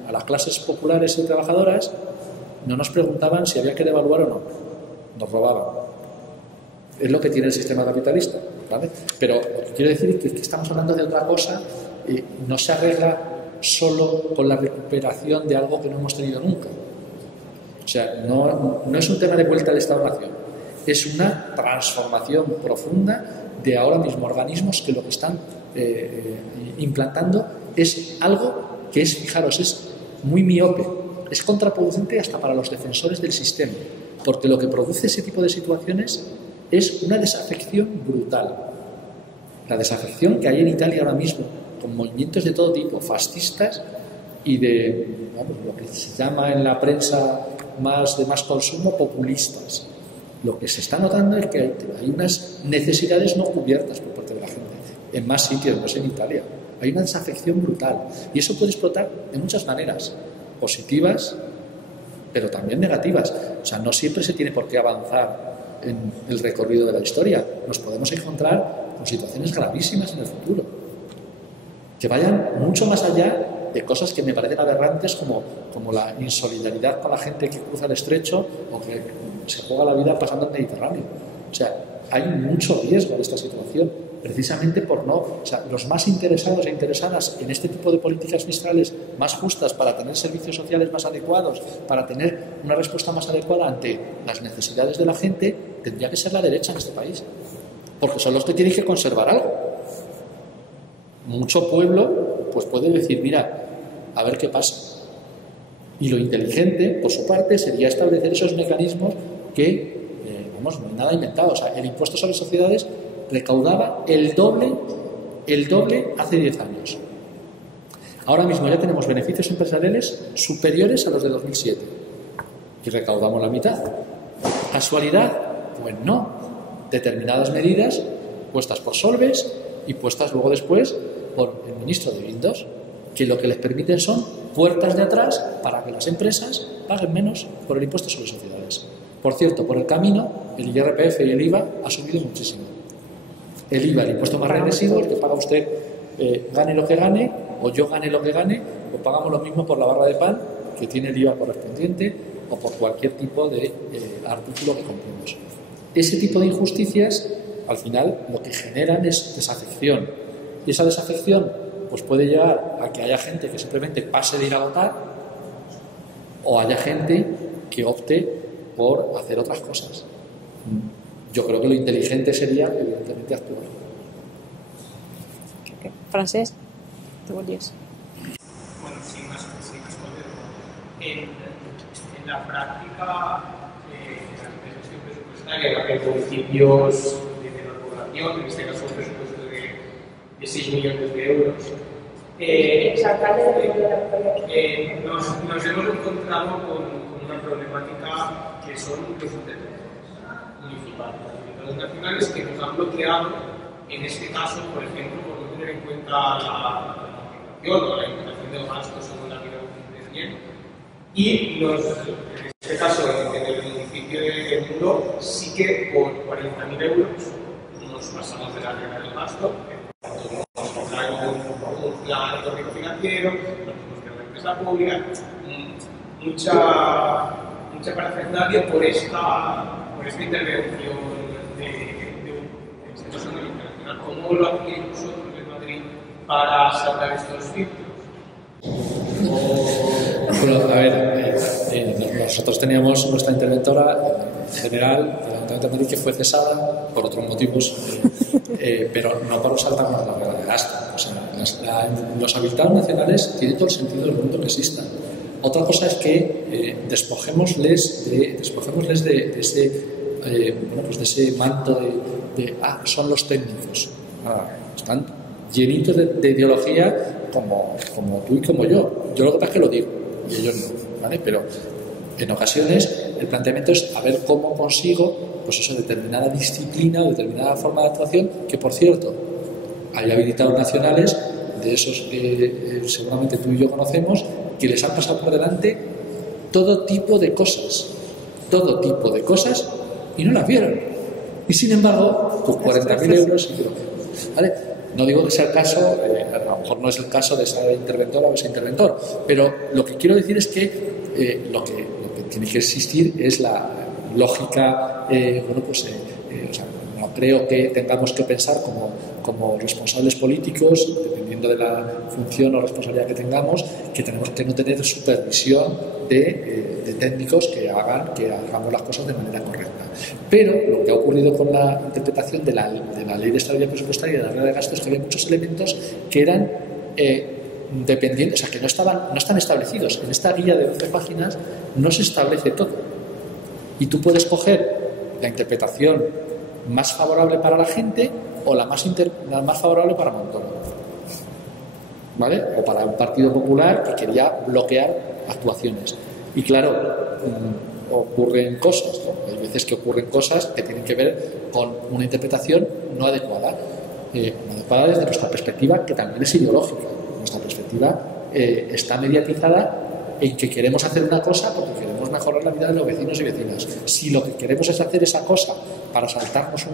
a las clases populares y trabajadoras no nos preguntaban si había que devaluar o no. Nos robaban. Es lo que tiene el sistema capitalista, ¿vale? Pero lo que quiero decir es que estamos hablando de otra cosa y no se arregla solo con la recuperación de algo que no hemos tenido nunca. O sea, no es un tema de vuelta al Estado-Nación, es una transformación profunda de ahora mismo organismos que lo que están implantando es algo que es, fijaros, es muy miope, es contraproducente hasta para los defensores del sistema, porque lo que produce ese tipo de situaciones es una desafección brutal. La desafección que hay en Italia ahora mismo, con movimientos de todo tipo, fascistas y de lo que se llama en la prensa de más consumo, populistas. Lo que se está notando es que hay unas necesidades no cubiertas por parte de la gente, en más sitios, no es en Italia. Hay una desafección brutal y eso puede explotar de muchas maneras, positivas, pero también negativas. O sea, no siempre se tiene por qué avanzar en el recorrido de la historia. Nos podemos encontrar con situaciones gravísimas en el futuro, que vayan mucho más allá de cosas que me parecen aberrantes como la insolidaridad con la gente que cruza el estrecho o que se juega la vida pasando el Mediterráneo. O sea, hay mucho riesgo en esta situación, precisamente por no... O sea, los más interesados e interesadas en este tipo de políticas fiscales más justas para tener servicios sociales más adecuados, para tener una respuesta más adecuada ante las necesidades de la gente, tendría que ser la derecha en este país, porque son los que tienen que conservar algo. Mucho pueblo pues puede decir, mira, a ver qué pasa. Y lo inteligente, por su parte, sería establecer esos mecanismos que, no hay nada inventado. O sea, el impuesto sobre sociedades recaudaba el doble hace 10 años. Ahora mismo ya tenemos beneficios empresariales superiores a los de 2007 y recaudamos la mitad. ¿Casualidad? Pues no. Determinadas medidas puestas por Solbes y puestas luego después por el ministro de Guindos, que lo que les permiten son puertas de atrás para que las empresas paguen menos por el impuesto sobre sociedades. Por cierto, por el camino, el IRPF y el IVA ha subido muchísimo. El IVA, el impuesto más regresivo, el que paga usted, gane lo que gane, o yo gane lo que gane, o pagamos lo mismo por la barra de pan que tiene el IVA correspondiente o por cualquier tipo de artículo que compremos. Ese tipo de injusticias, al final, lo que generan es desafección. Y esa desafección pues puede llevar a que haya gente que simplemente pase de ir a votar o haya gente que opte por hacer otras cosas. Yo creo que lo inteligente sería, evidentemente, actuar. Francesc, te volvies. Bueno, sin más en la práctica, la gestión presupuestaria, en municipios de la población, en este caso un presupuesto de 6 millones de euros, nos hemos encontrado con una problemática que son los municipales, los nacionales, que nos han bloqueado, en este caso, por ejemplo, por no tener en cuenta la planificación o la implementación de los gastos según la vida bien. Y en este caso, en el municipio de Muro, sí que por 40.000 euros nos pasamos de la regla del gasto. Nos trae un plan económico financiero, nos busca una empresa pública, mucha parafernalia por esta intervención de este caso internacional. ¿Cómo lo hacéis vosotros en Madrid para saltar estos filtros? Bueno, a ver, nosotros teníamos nuestra interventora general del Ayuntamiento de Madrid que fue cesada por otros motivos, pero no por saltarnos la regla de gasto. O sea, los habilitados nacionales tienen todo el sentido del mundo que existan. Otra cosa es que despojémosles de ese manto de son los técnicos. Están llenitos de ideología como tú y como yo. Yo lo que pasa es que lo digo y ellos no, ¿vale? Pero en ocasiones el planteamiento es a ver cómo consigo pues eso, determinada disciplina o determinada forma de actuación, que por cierto hay habilitados nacionales de esos que seguramente tú y yo conocemos, que les han pasado por delante todo tipo de cosas y no las vieron. Y sin embargo, pues 40.000 euros y ¿vale? No digo que sea el caso, a lo mejor no es el caso de esa interventora o ese interventor, pero lo que quiero decir es que lo que tiene que existir es la lógica, o sea, no creo que tengamos que pensar como responsables políticos, dependiendo de la función o responsabilidad que tengamos, que tenemos que no tener supervisión de técnicos que hagan que hagamos las cosas de manera correcta. Pero lo que ha ocurrido con la interpretación de la Ley de Estabilidad Presupuestaria y de la regla de gastos es que había muchos elementos que eran dependientes, o sea, que no están establecidos. En esta guía de 12 páginas no se establece todo. Y tú puedes coger la interpretación más favorable para la gente o la más favorable para Montoro, ¿vale? O para un Partido Popular que quería bloquear actuaciones. Y claro, ocurren cosas, ¿no? Hay veces que ocurren cosas que tienen que ver con una interpretación no adecuada. No adecuada desde nuestra perspectiva, que también es ideológica. Nuestra perspectiva está mediatizada en que queremos hacer una cosa porque queremos mejorar la vida de los vecinos y vecinas. Si lo que queremos es hacer esa cosa para saltarnos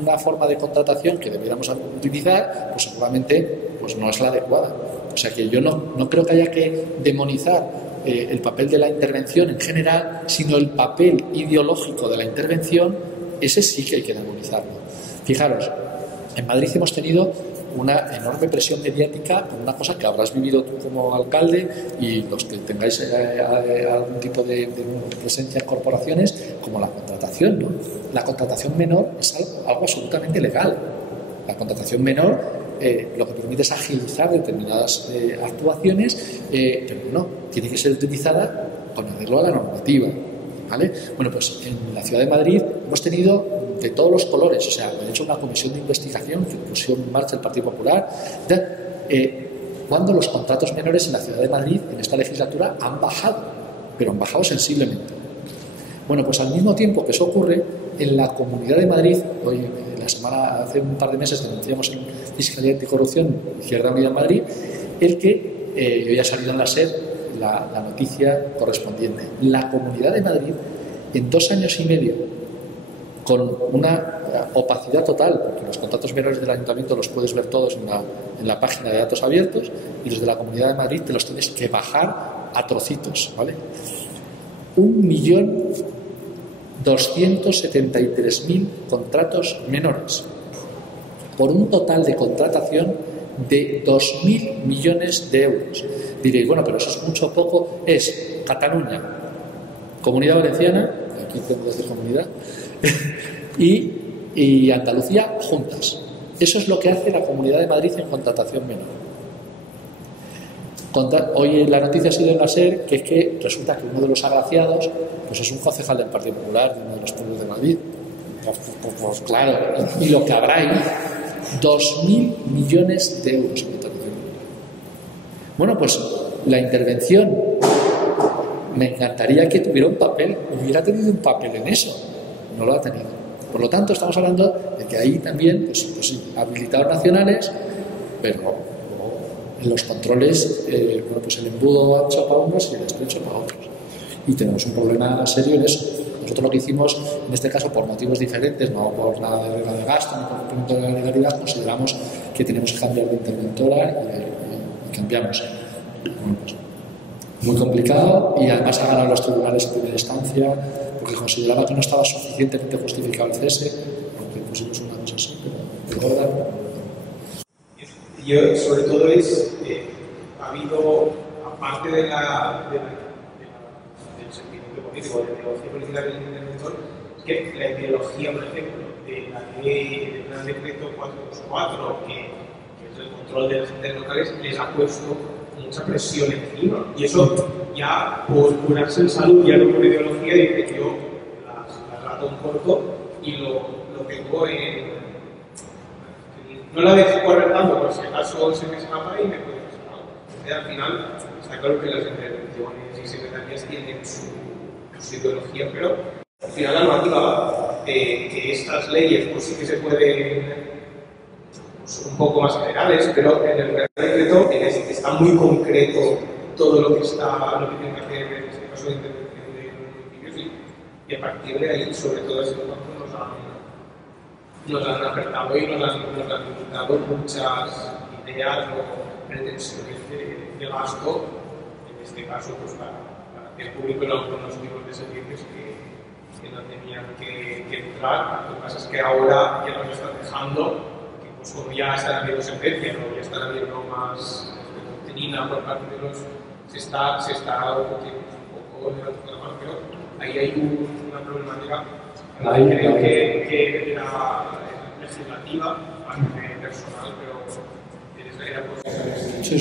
una forma de contratación que debiéramos utilizar, pues seguramente pues no es la adecuada. O sea que yo no creo que haya que demonizar el papel de la intervención en general, sino el papel ideológico de la intervención, ese sí que hay que demonizarlo. Fijaros, en Madrid hemos tenido una enorme presión mediática por una cosa que habrás vivido tú como alcalde y los que tengáis algún tipo de presencia en corporaciones, como la contratación, ¿no? La contratación menor es algo absolutamente legal. La contratación menor lo que permite es agilizar determinadas actuaciones, pero no, tiene que ser utilizada con arreglo a la normativa, ¿vale? Bueno, pues en la Ciudad de Madrid hemos tenido de todos los colores, o sea, han hecho una comisión de investigación que puso en marcha el Partido Popular, cuando los contratos menores en la Ciudad de Madrid en esta legislatura han bajado, pero han bajado sensiblemente. Bueno, pues al mismo tiempo que eso ocurre, en la Comunidad de Madrid, hoy hace un par de meses denunciamos en Fiscalía Anticorrupción Izquierda Unida en Madrid, el que hoy ha salido en la SER la noticia correspondiente. La Comunidad de Madrid, en 2 años y medio, con una opacidad total, porque los contratos menores del Ayuntamiento los puedes ver todos en la página de datos abiertos, y los de la Comunidad de Madrid te los tienes que bajar a trocitos, ¿vale? 1.273.000 contratos menores, por un total de contratación de 2.000 millones de euros. Diréis, bueno, pero eso es mucho o poco. Es Cataluña, Comunidad Valenciana, aquí tengo que decir comunidad, y Andalucía juntas. Eso es lo que hace la Comunidad de Madrid en contratación menor. Hoy la noticia ha sido en la SER que es que resulta que uno de los agraciados pues es un concejal del Partido Popular de uno de los pueblos de Madrid. Pues claro, y lo que habrá ahí, 2.000 millones de euros en intervención. Bueno, pues la intervención me encantaría que tuviera un papel, hubiera tenido un papel en eso, no lo ha tenido. Por lo tanto, estamos hablando de que ahí también, pues sí, habilitados nacionales, pero en los controles, bueno, pues el embudo ancho para unos y el estrecho para otros. Y tenemos un problema serio en eso. Nosotros lo que hicimos, en este caso por motivos diferentes, no por la regla de gasto, no por el cumplimiento de la legalidad, consideramos que tenemos que cambiar de interventora y cambiamos. Bueno, pues, muy complicado, y además ha ganado los tribunales en primera instancia porque consideraba que no estaba suficientemente justificado el cese, porque pusimos una cosa así, pero de verdad. Yo, sobre todo, ha habido, aparte del sentimiento político, de la ideología política del interventor, que la ideología, por ejemplo, de la ley del Real Decreto 424, que es el control de las entes locales, les ha puesto mucha presión encima. Y eso ya, por curarse en salud, ya no por ideología, dice yo las rato un corto y lo tengo en... No la dejo correr tanto, por si acaso se me escapa y me puede pasar algo. Al final, está claro que las intervenciones y secretarías tienen su ideología, pero al final la normativa, que estas leyes pues sí que se pueden, pues, un poco más generales, pero en el Real Decreto está muy concreto todo lo que tiene que hacer en este caso de intervención de los municipios, y a partir de ahí, sobre todo ese cuanto, nos han apertado y nos han dado muchas ideas o pretensiones de gasto, en este caso pues para hacer público en algunos tipos de servicios que no tenían que entrar. Lo que pasa es que ahora ya nos están dejando que pues como ya están habiendo sentencias o ya están habiendo más doctrina por parte de los, se está discutiendo un poco de la mano, pero ahí hay una problemática. Creo que era legislativa, parte personal, pero era sí.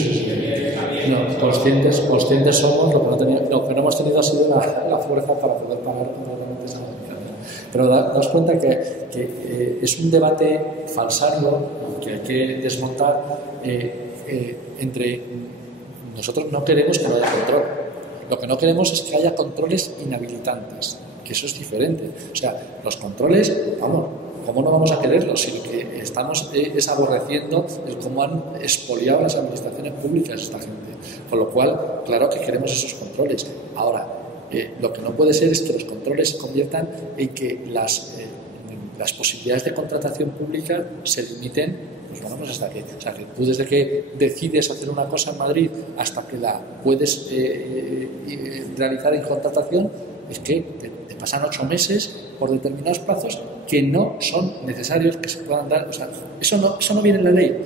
No, conscientes somos, lo que no hemos tenido ha sido la fuerza para poder pagar completamente esa medicación. Pero daos cuenta que es un debate falsario que hay que desmontar entre nosotros no queremos que no haya control. Lo que no queremos es que haya controles inhabilitantes, que eso es diferente. O sea, los controles, vamos, ¿cómo no vamos a quererlos? Si lo que estamos es aborreciendo el cómo han expoliado las administraciones públicas esta gente. Con lo cual, claro que queremos esos controles. Ahora, lo que no puede ser es que los controles se conviertan en que las posibilidades de contratación pública se limiten. Pues bueno, pues hasta que, o sea, que tú desde que decides hacer una cosa en Madrid hasta que la puedes realizar en contratación, es que te pasan 8 meses por determinados plazos que no son necesarios que se puedan dar. O sea, eso no viene en la ley,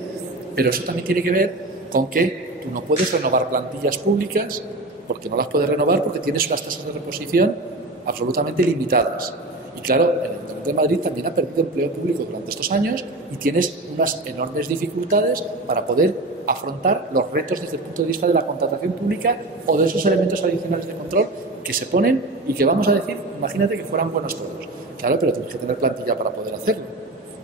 pero eso también tiene que ver con que tú no puedes renovar plantillas públicas porque no las puedes renovar porque tienes unas tasas de reposición absolutamente limitadas. Y claro, el Ayuntamiento de Madrid también ha perdido empleo público durante estos años y tienes unas enormes dificultades para poder afrontar los retos desde el punto de vista de la contratación pública o de esos elementos adicionales de control que se ponen y que vamos a decir, imagínate que fueran buenos todos. Claro, pero tienes que tener plantilla para poder hacerlo.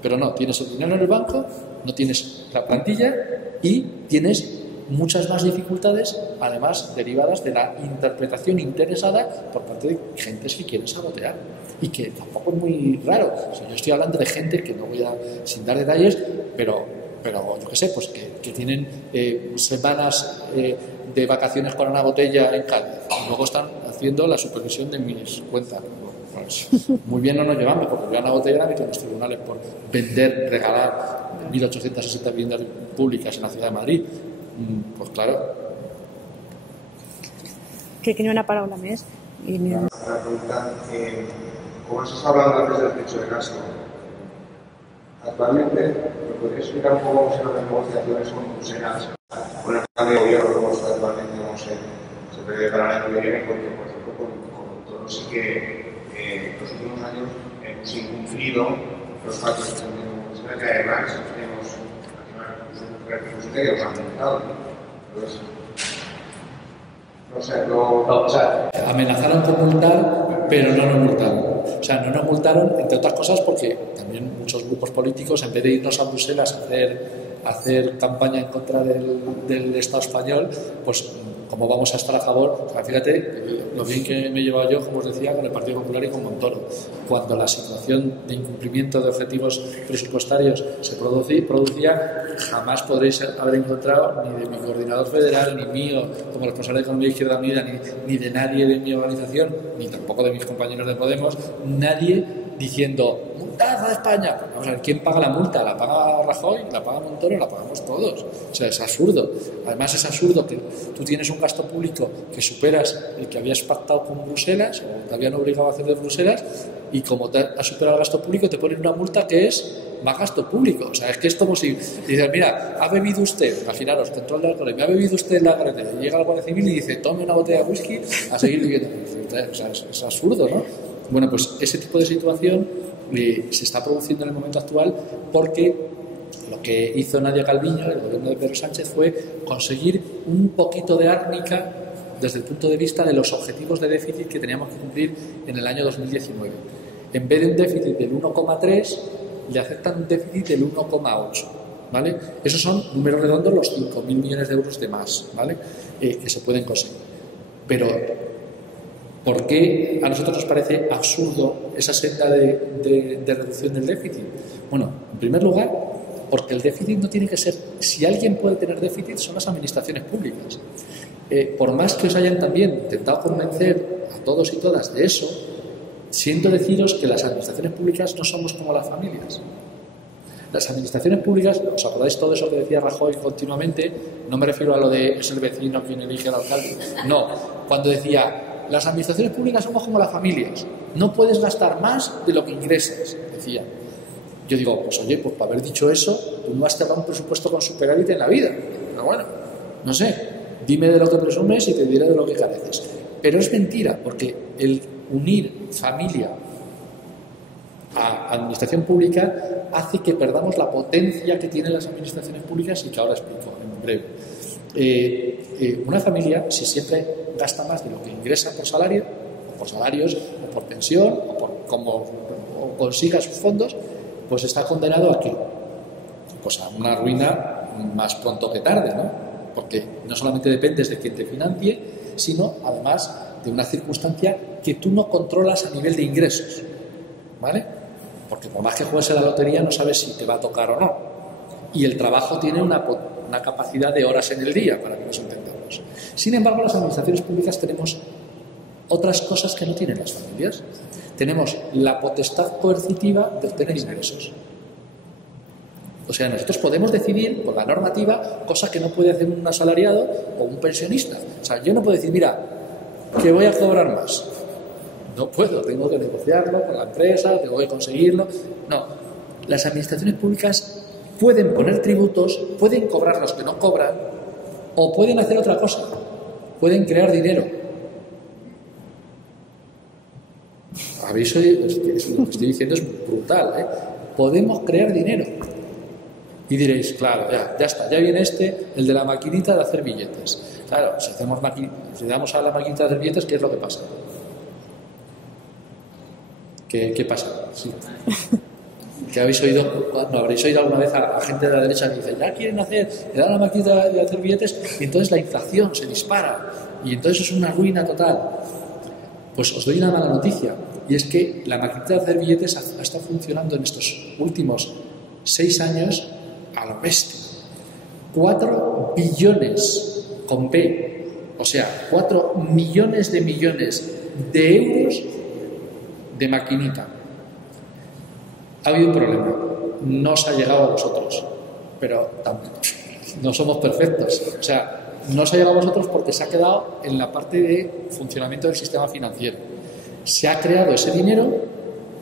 Pero no, tienes el dinero en el banco, no tienes la plantilla y tienes muchas más dificultades, además derivadas de la interpretación interesada por parte de gentes que quieren sabotear y que tampoco es muy raro. O sea, yo estoy hablando de gente que no voy a, sin dar detalles, pero yo qué sé, pues que tienen semanas de vacaciones con una botella en Cádiz y luego están haciendo la supervisión de mis cuentas. Pues, muy bien no nos llevamos, porque voy a una botella y en los tribunales por regalar 1.860 viviendas públicas en la ciudad de Madrid. Pues claro. Que no una paraula més. Una pregunta, como se está hablando antes del techo de gasto, actualmente, ¿me podría explicar un poco cómo se las negociaciones con Bruselas, con el plan de gobierno, cómo está actualmente, no sé, se prevé para el año que viene? Porque, por ejemplo, con todo sí que en los últimos años hemos incumplido los pactos que tenemos, que además hemos que nos han multado. Entonces, no sé, o sea, amenazaron con multar, pero no nos multaron. O sea, no nos multaron, entre otras cosas, porque también muchos grupos políticos, en vez de irnos a Bruselas a hacer campaña en contra del Estado español, pues como vamos a estar a favor, o sea, fíjate lo bien que me he llevado yo, como os decía, con el Partido Popular y con Montoro. Cuando la situación de incumplimiento de objetivos presupuestarios se producía, jamás podréis haber encontrado ni de mi coordinador federal, ni mío como responsable de Economía Izquierda Unida, ni de nadie de mi organización, ni tampoco de mis compañeros de Podemos, nadie diciendo multad a España. Pues vamos a ver, ¿quién paga la multa? ¿La paga Rajoy? ¿La paga Montoro? La pagamos todos. O sea, es absurdo. Además es absurdo que tú tienes un gasto público que superas el que habías pactado con Bruselas o te habían obligado a hacer de Bruselas, y como te has superado el gasto público te ponen una multa que es más gasto público. O sea, es que es como si dices, mira, ha bebido usted, imaginaros, control de alcohol, me ha bebido usted en la carretera, y llega la Guardia Civil y dice, tome una botella de whisky a seguir viviendo. O sea, es absurdo, ¿no? Bueno, pues ese tipo de situación se está produciendo en el momento actual porque lo que hizo Nadia Calviño, el gobierno de Pedro Sánchez, fue conseguir un poquito de árnica desde el punto de vista de los objetivos de déficit que teníamos que cumplir en el año 2019. En vez de un déficit del 1,3, le aceptan un déficit del 1,8. ¿Vale? Esos son números redondos, los 5.000 millones de euros de más, ¿vale? Que se pueden conseguir. Pero ¿por qué a nosotros nos parece absurdo esa senda de reducción del déficit? Bueno, en primer lugar, porque el déficit no tiene que ser... Si alguien puede tener déficit, son las administraciones públicas. Por más que os hayan también intentado convencer a todos y todas de eso, siento deciros que las administraciones públicas no somos como las familias. Las administraciones públicas, ¿os acordáis todo eso que decía Rajoy continuamente? No me refiero a lo de es el vecino quien elige al alcalde. No, cuando decía, las administraciones públicas somos como las familias. No puedes gastar más de lo que ingresas, decía. Yo digo, pues oye, pues para haber dicho eso, tú no has cerrado un presupuesto con superávit en la vida. Pero bueno, no sé, dime de lo que presumes y te diré de lo que careces. Pero es mentira, porque el unir familia a administración pública hace que perdamos la potencia que tienen las administraciones públicas y que ahora explico en breve. Una familia, si siempre gasta más de lo que ingresa por salario, o por salarios, o por pensión, o por cómo consiga sus fondos, pues está condenado a ¿qué? Pues a una ruina más pronto que tarde, ¿no? Porque no solamente dependes de quien te financie, sino además de una circunstancia que tú no controlas a nivel de ingresos, ¿vale? Porque por más que juegues en la lotería no sabes si te va a tocar o no. Y el trabajo tiene una capacidad de horas en el día, para que nos entendamos. Sin embargo, las administraciones públicas tenemos otras cosas que no tienen las familias. Tenemos la potestad coercitiva de obtener ingresos. O sea, nosotros podemos decidir por la normativa cosas que no puede hacer un asalariado o un pensionista. O sea, yo no puedo decir, mira, que voy a cobrar más. No puedo, tengo que negociarlo con la empresa, tengo que conseguirlo. No, las administraciones públicas pueden poner tributos, pueden cobrar los que no cobran, o pueden hacer otra cosa, pueden crear dinero. Habéis oído, lo que estoy diciendo es brutal, ¿eh? Podemos crear dinero. Y diréis, claro, ya está, ya viene el de la maquinita de hacer billetes. Claro, si damos a la maquinita de hacer billetes, ¿qué es lo que pasa? ¿Qué pasa? Sí. ¿Que habéis oído? No, habréis oído alguna vez a gente de la derecha que dice, ya quieren le dan la maquinita de hacer billetes y entonces la inflación se dispara y entonces es una ruina total. Pues os doy una mala noticia, y es que la maquinita de hacer billetes ha estado funcionando en estos últimos 6 años a lo bestia. 4 billones con B, o sea, 4 millones de euros de maquinita. Ha habido un problema, no os ha llegado a vosotros, pero no somos perfectos. O sea, no os ha llegado a vosotros porque se ha quedado en la parte de funcionamiento del sistema financiero. Se ha creado ese dinero,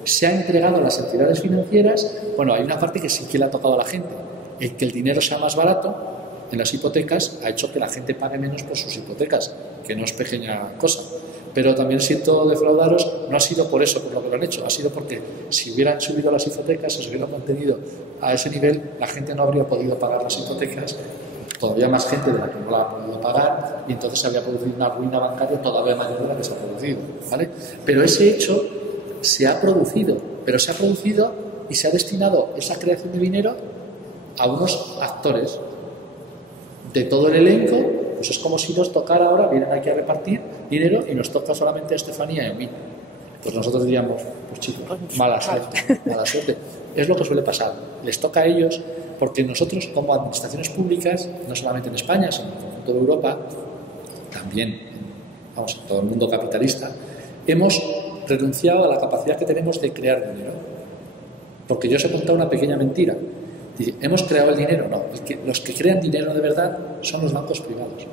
se ha entregado a las entidades financieras. Bueno, hay una parte que sí que le ha tocado a la gente. El que el dinero sea más barato en las hipotecas ha hecho que la gente pague menos por sus hipotecas, que no es pequeña cosa. Pero también siento defraudaros, no ha sido por eso por lo que lo han hecho, ha sido porque si hubieran subido las hipotecas, si se hubieran mantenido a ese nivel, la gente no habría podido pagar las hipotecas, todavía más gente de la que no la ha podido pagar, y entonces se habría producido una ruina bancaria todavía mayor de la que se ha producido, ¿vale? Pero ese hecho se ha producido, y se ha destinado esa creación de dinero a unos actores de todo el elenco. Pues es como si nos tocara ahora, vienen aquí a repartir dinero y nos toca solamente a Estefanía y a mí. Pues nosotros diríamos, pues chicos, mala suerte. Es lo que suele pasar. Les toca a ellos porque nosotros como administraciones públicas, no solamente en España, sino en el conjunto de Europa, también en todo el mundo capitalista, hemos renunciado a la capacidad que tenemos de crear dinero. Porque yo os he contado una pequeña mentira. ¿Hemos creado el dinero? No. Los que crean dinero de verdad son los bancos privados.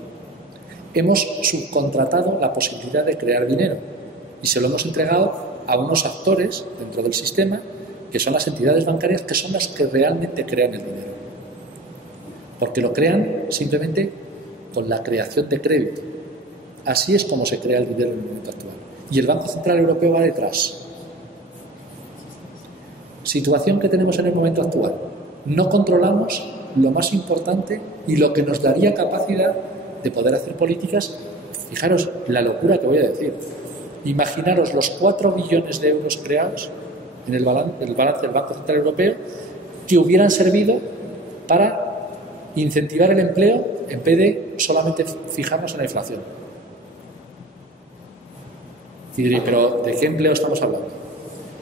Hemos subcontratado la posibilidad de crear dinero y se lo hemos entregado a unos actores dentro del sistema que son las entidades bancarias, que son las que realmente crean el dinero. Porque lo crean simplemente con la creación de crédito. Así es como se crea el dinero en el momento actual. Y el Banco Central Europeo va detrás. Situación que tenemos en el momento actual. No controlamos lo más importante y lo que nos daría capacidad de poder hacer políticas. Fijaros la locura que voy a decir. Imaginaros los 4 billones de euros creados en el balance del Banco Central Europeo que hubieran servido para incentivar el empleo en vez de solamente fijarnos en la inflación. Y diré, ¿pero de qué empleo estamos hablando?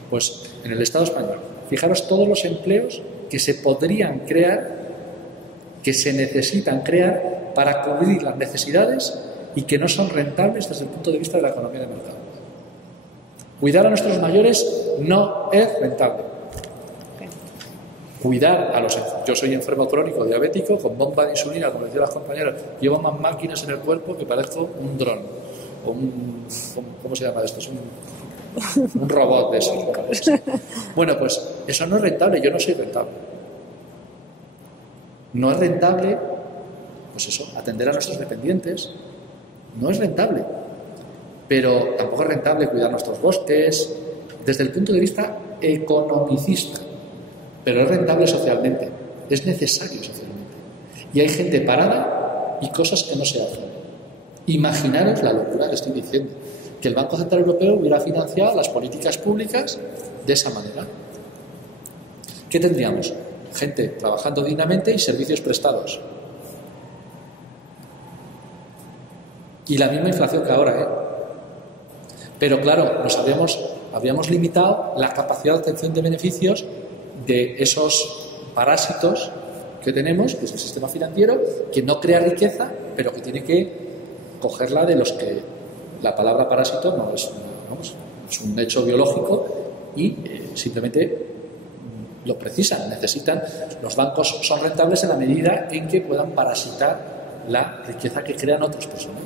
Pues en el Estado español. Fijaros todos los empleos que se podrían crear, que se necesitan crear para cubrir las necesidades y que no son rentables desde el punto de vista de la economía de mercado. Cuidar a nuestros mayores no es rentable. Cuidar a los... Yo soy enfermo crónico, diabético, con bomba de insulina, como decían las compañeras, llevo más máquinas en el cuerpo que parezco un dron. o un ¿cómo se llama esto? Es un robot de esos. Bueno, pues eso no es rentable, yo no soy rentable. No es rentable, pues eso, atender a nuestros dependientes, no es rentable. Pero tampoco es rentable cuidar nuestros bosques, desde el punto de vista economicista. Pero es rentable socialmente, es necesario socialmente. Y hay gente parada y cosas que no se hacen. Imaginaros la locura que estoy diciendo, que el Banco Central Europeo hubiera financiado las políticas públicas de esa manera. ¿Qué tendríamos? Gente trabajando dignamente y servicios prestados. Y la misma inflación que ahora, ¿eh? Pero claro, habíamos limitado la capacidad de obtención de beneficios de esos parásitos que tenemos, que es el sistema financiero, que no crea riqueza, pero que tiene que cogerla de los que la palabra parásito no es, vamos, es un hecho biológico y simplemente lo precisan, necesitan. Los bancos son rentables en la medida en que puedan parasitar la riqueza que crean otras personas.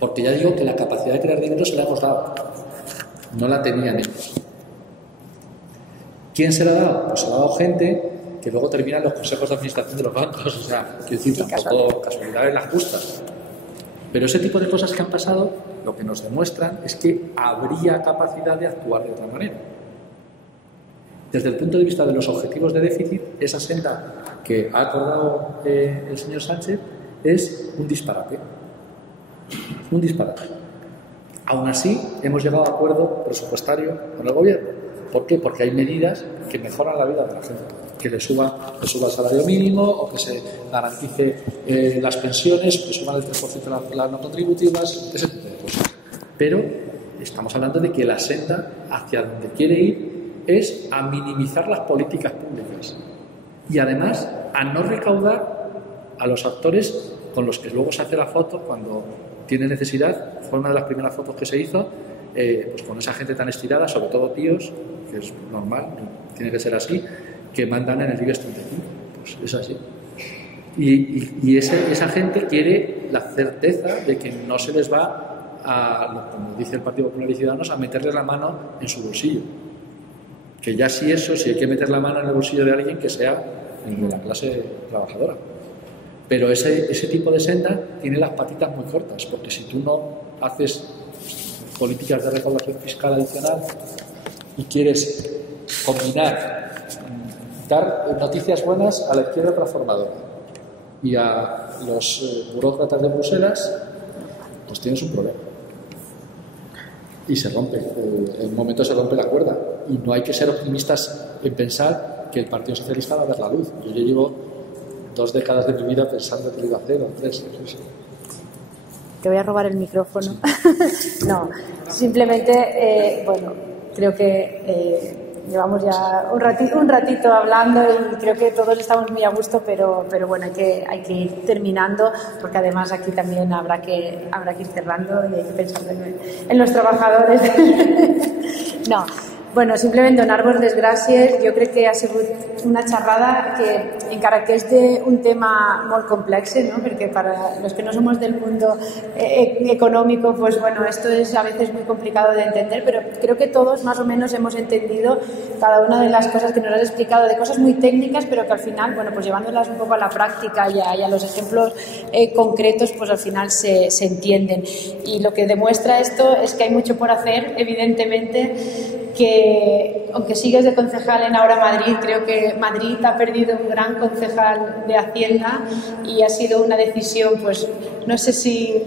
Porque ya digo que la capacidad de crear dinero se la hemos dado, no la tenían ellos. ¿Quién se la ha dado? Pues se la ha dado gente que luego termina en los consejos de administración de los bancos. O sea, quiero decir, tampoco casualidades las justas. Pero ese tipo de cosas que han pasado, lo que nos demuestran es que habría capacidad de actuar de otra manera. Desde el punto de vista de los objetivos de déficit, esa senda que ha acordado el señor Sánchez es un disparate. Un disparate. Aún así, hemos llegado a acuerdo presupuestario con el gobierno. ¿Por qué? Porque hay medidas que mejoran la vida de la gente. Que le suba el salario mínimo, o que se garantice las pensiones, que suban el 3% las no contributivas, ese tipo de cosas. Pero estamos hablando de que la senda hacia donde quiere ir es a minimizar las políticas públicas y además a no recaudar a los actores con los que luego se hace la foto cuando tiene necesidad. Fue una de las primeras fotos que se hizo, pues con esa gente tan estirada, sobre todo tíos, que es normal, tiene que ser así, que mandan en el IBEX 35. Pues es así. Y esa gente quiere la certeza de que no se les va a, como dice el Partido Popular y Ciudadanos, a meterle la mano en su bolsillo. Que ya si hay que meter la mano en el bolsillo de alguien, que sea de la clase trabajadora. Pero ese tipo de senda tiene las patitas muy cortas, porque si tú no haces políticas de recaudación fiscal adicional y quieres combinar, dar noticias buenas a la izquierda transformadora y a los burócratas de Bruselas, pues tienes un problema. Y se rompe, en un momento se rompe la cuerda. Y no hay que ser optimistas en pensar que el Partido Socialista va a ver la luz. Yo llevo 2 décadas de mi vida pensando que lo iba a hacer, o 3. Te voy a robar el micrófono. Sí. No, simplemente, bueno, creo que llevamos ya un ratito hablando y creo que todos estamos muy a gusto, pero bueno, hay que ir terminando, porque además aquí también habrá que ir cerrando y hay que pensar en los trabajadores. No. Bueno, simplement donar-vos les gràcies. Jo crec que ha sigut una xerrada que encara que és d'un tema molt complex, ¿no? Porque para los que no somos del mundo económico, pues bueno, esto es a veces muy complicado de entender, pero creo que todos más o menos hemos entendido cada una de las cosas que nos has explicado, de cosas muy técnicas, pero que al final, bueno, pues llevándolas un poco a la práctica y a los ejemplos concretos, pues al final se entienden. Y lo que demuestra esto es que hay mucho por hacer, evidentemente, que aunque sigues de concejal en Ahora Madrid, creo que Madrid ha perdido un gran concejal de Hacienda y ha sido una decisión, pues no sé si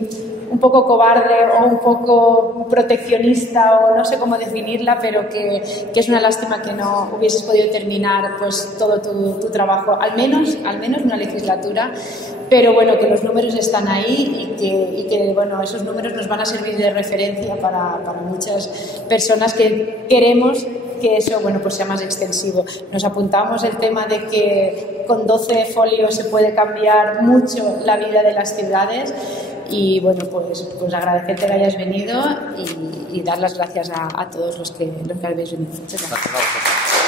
un poco cobarde o un poco proteccionista o no sé cómo definirla, pero que es una lástima que no hubieses podido terminar pues todo tu trabajo, al menos una legislatura. Pero bueno, que los números están ahí y que bueno, esos números nos van a servir de referencia para muchas personas que queremos que eso, bueno, pues sea más extensivo. Nos apuntamos el tema de que con 12 folios se puede cambiar mucho la vida de las ciudades y bueno, pues agradecerte que hayas venido y dar las gracias a todos los que habéis venido. Muchas gracias.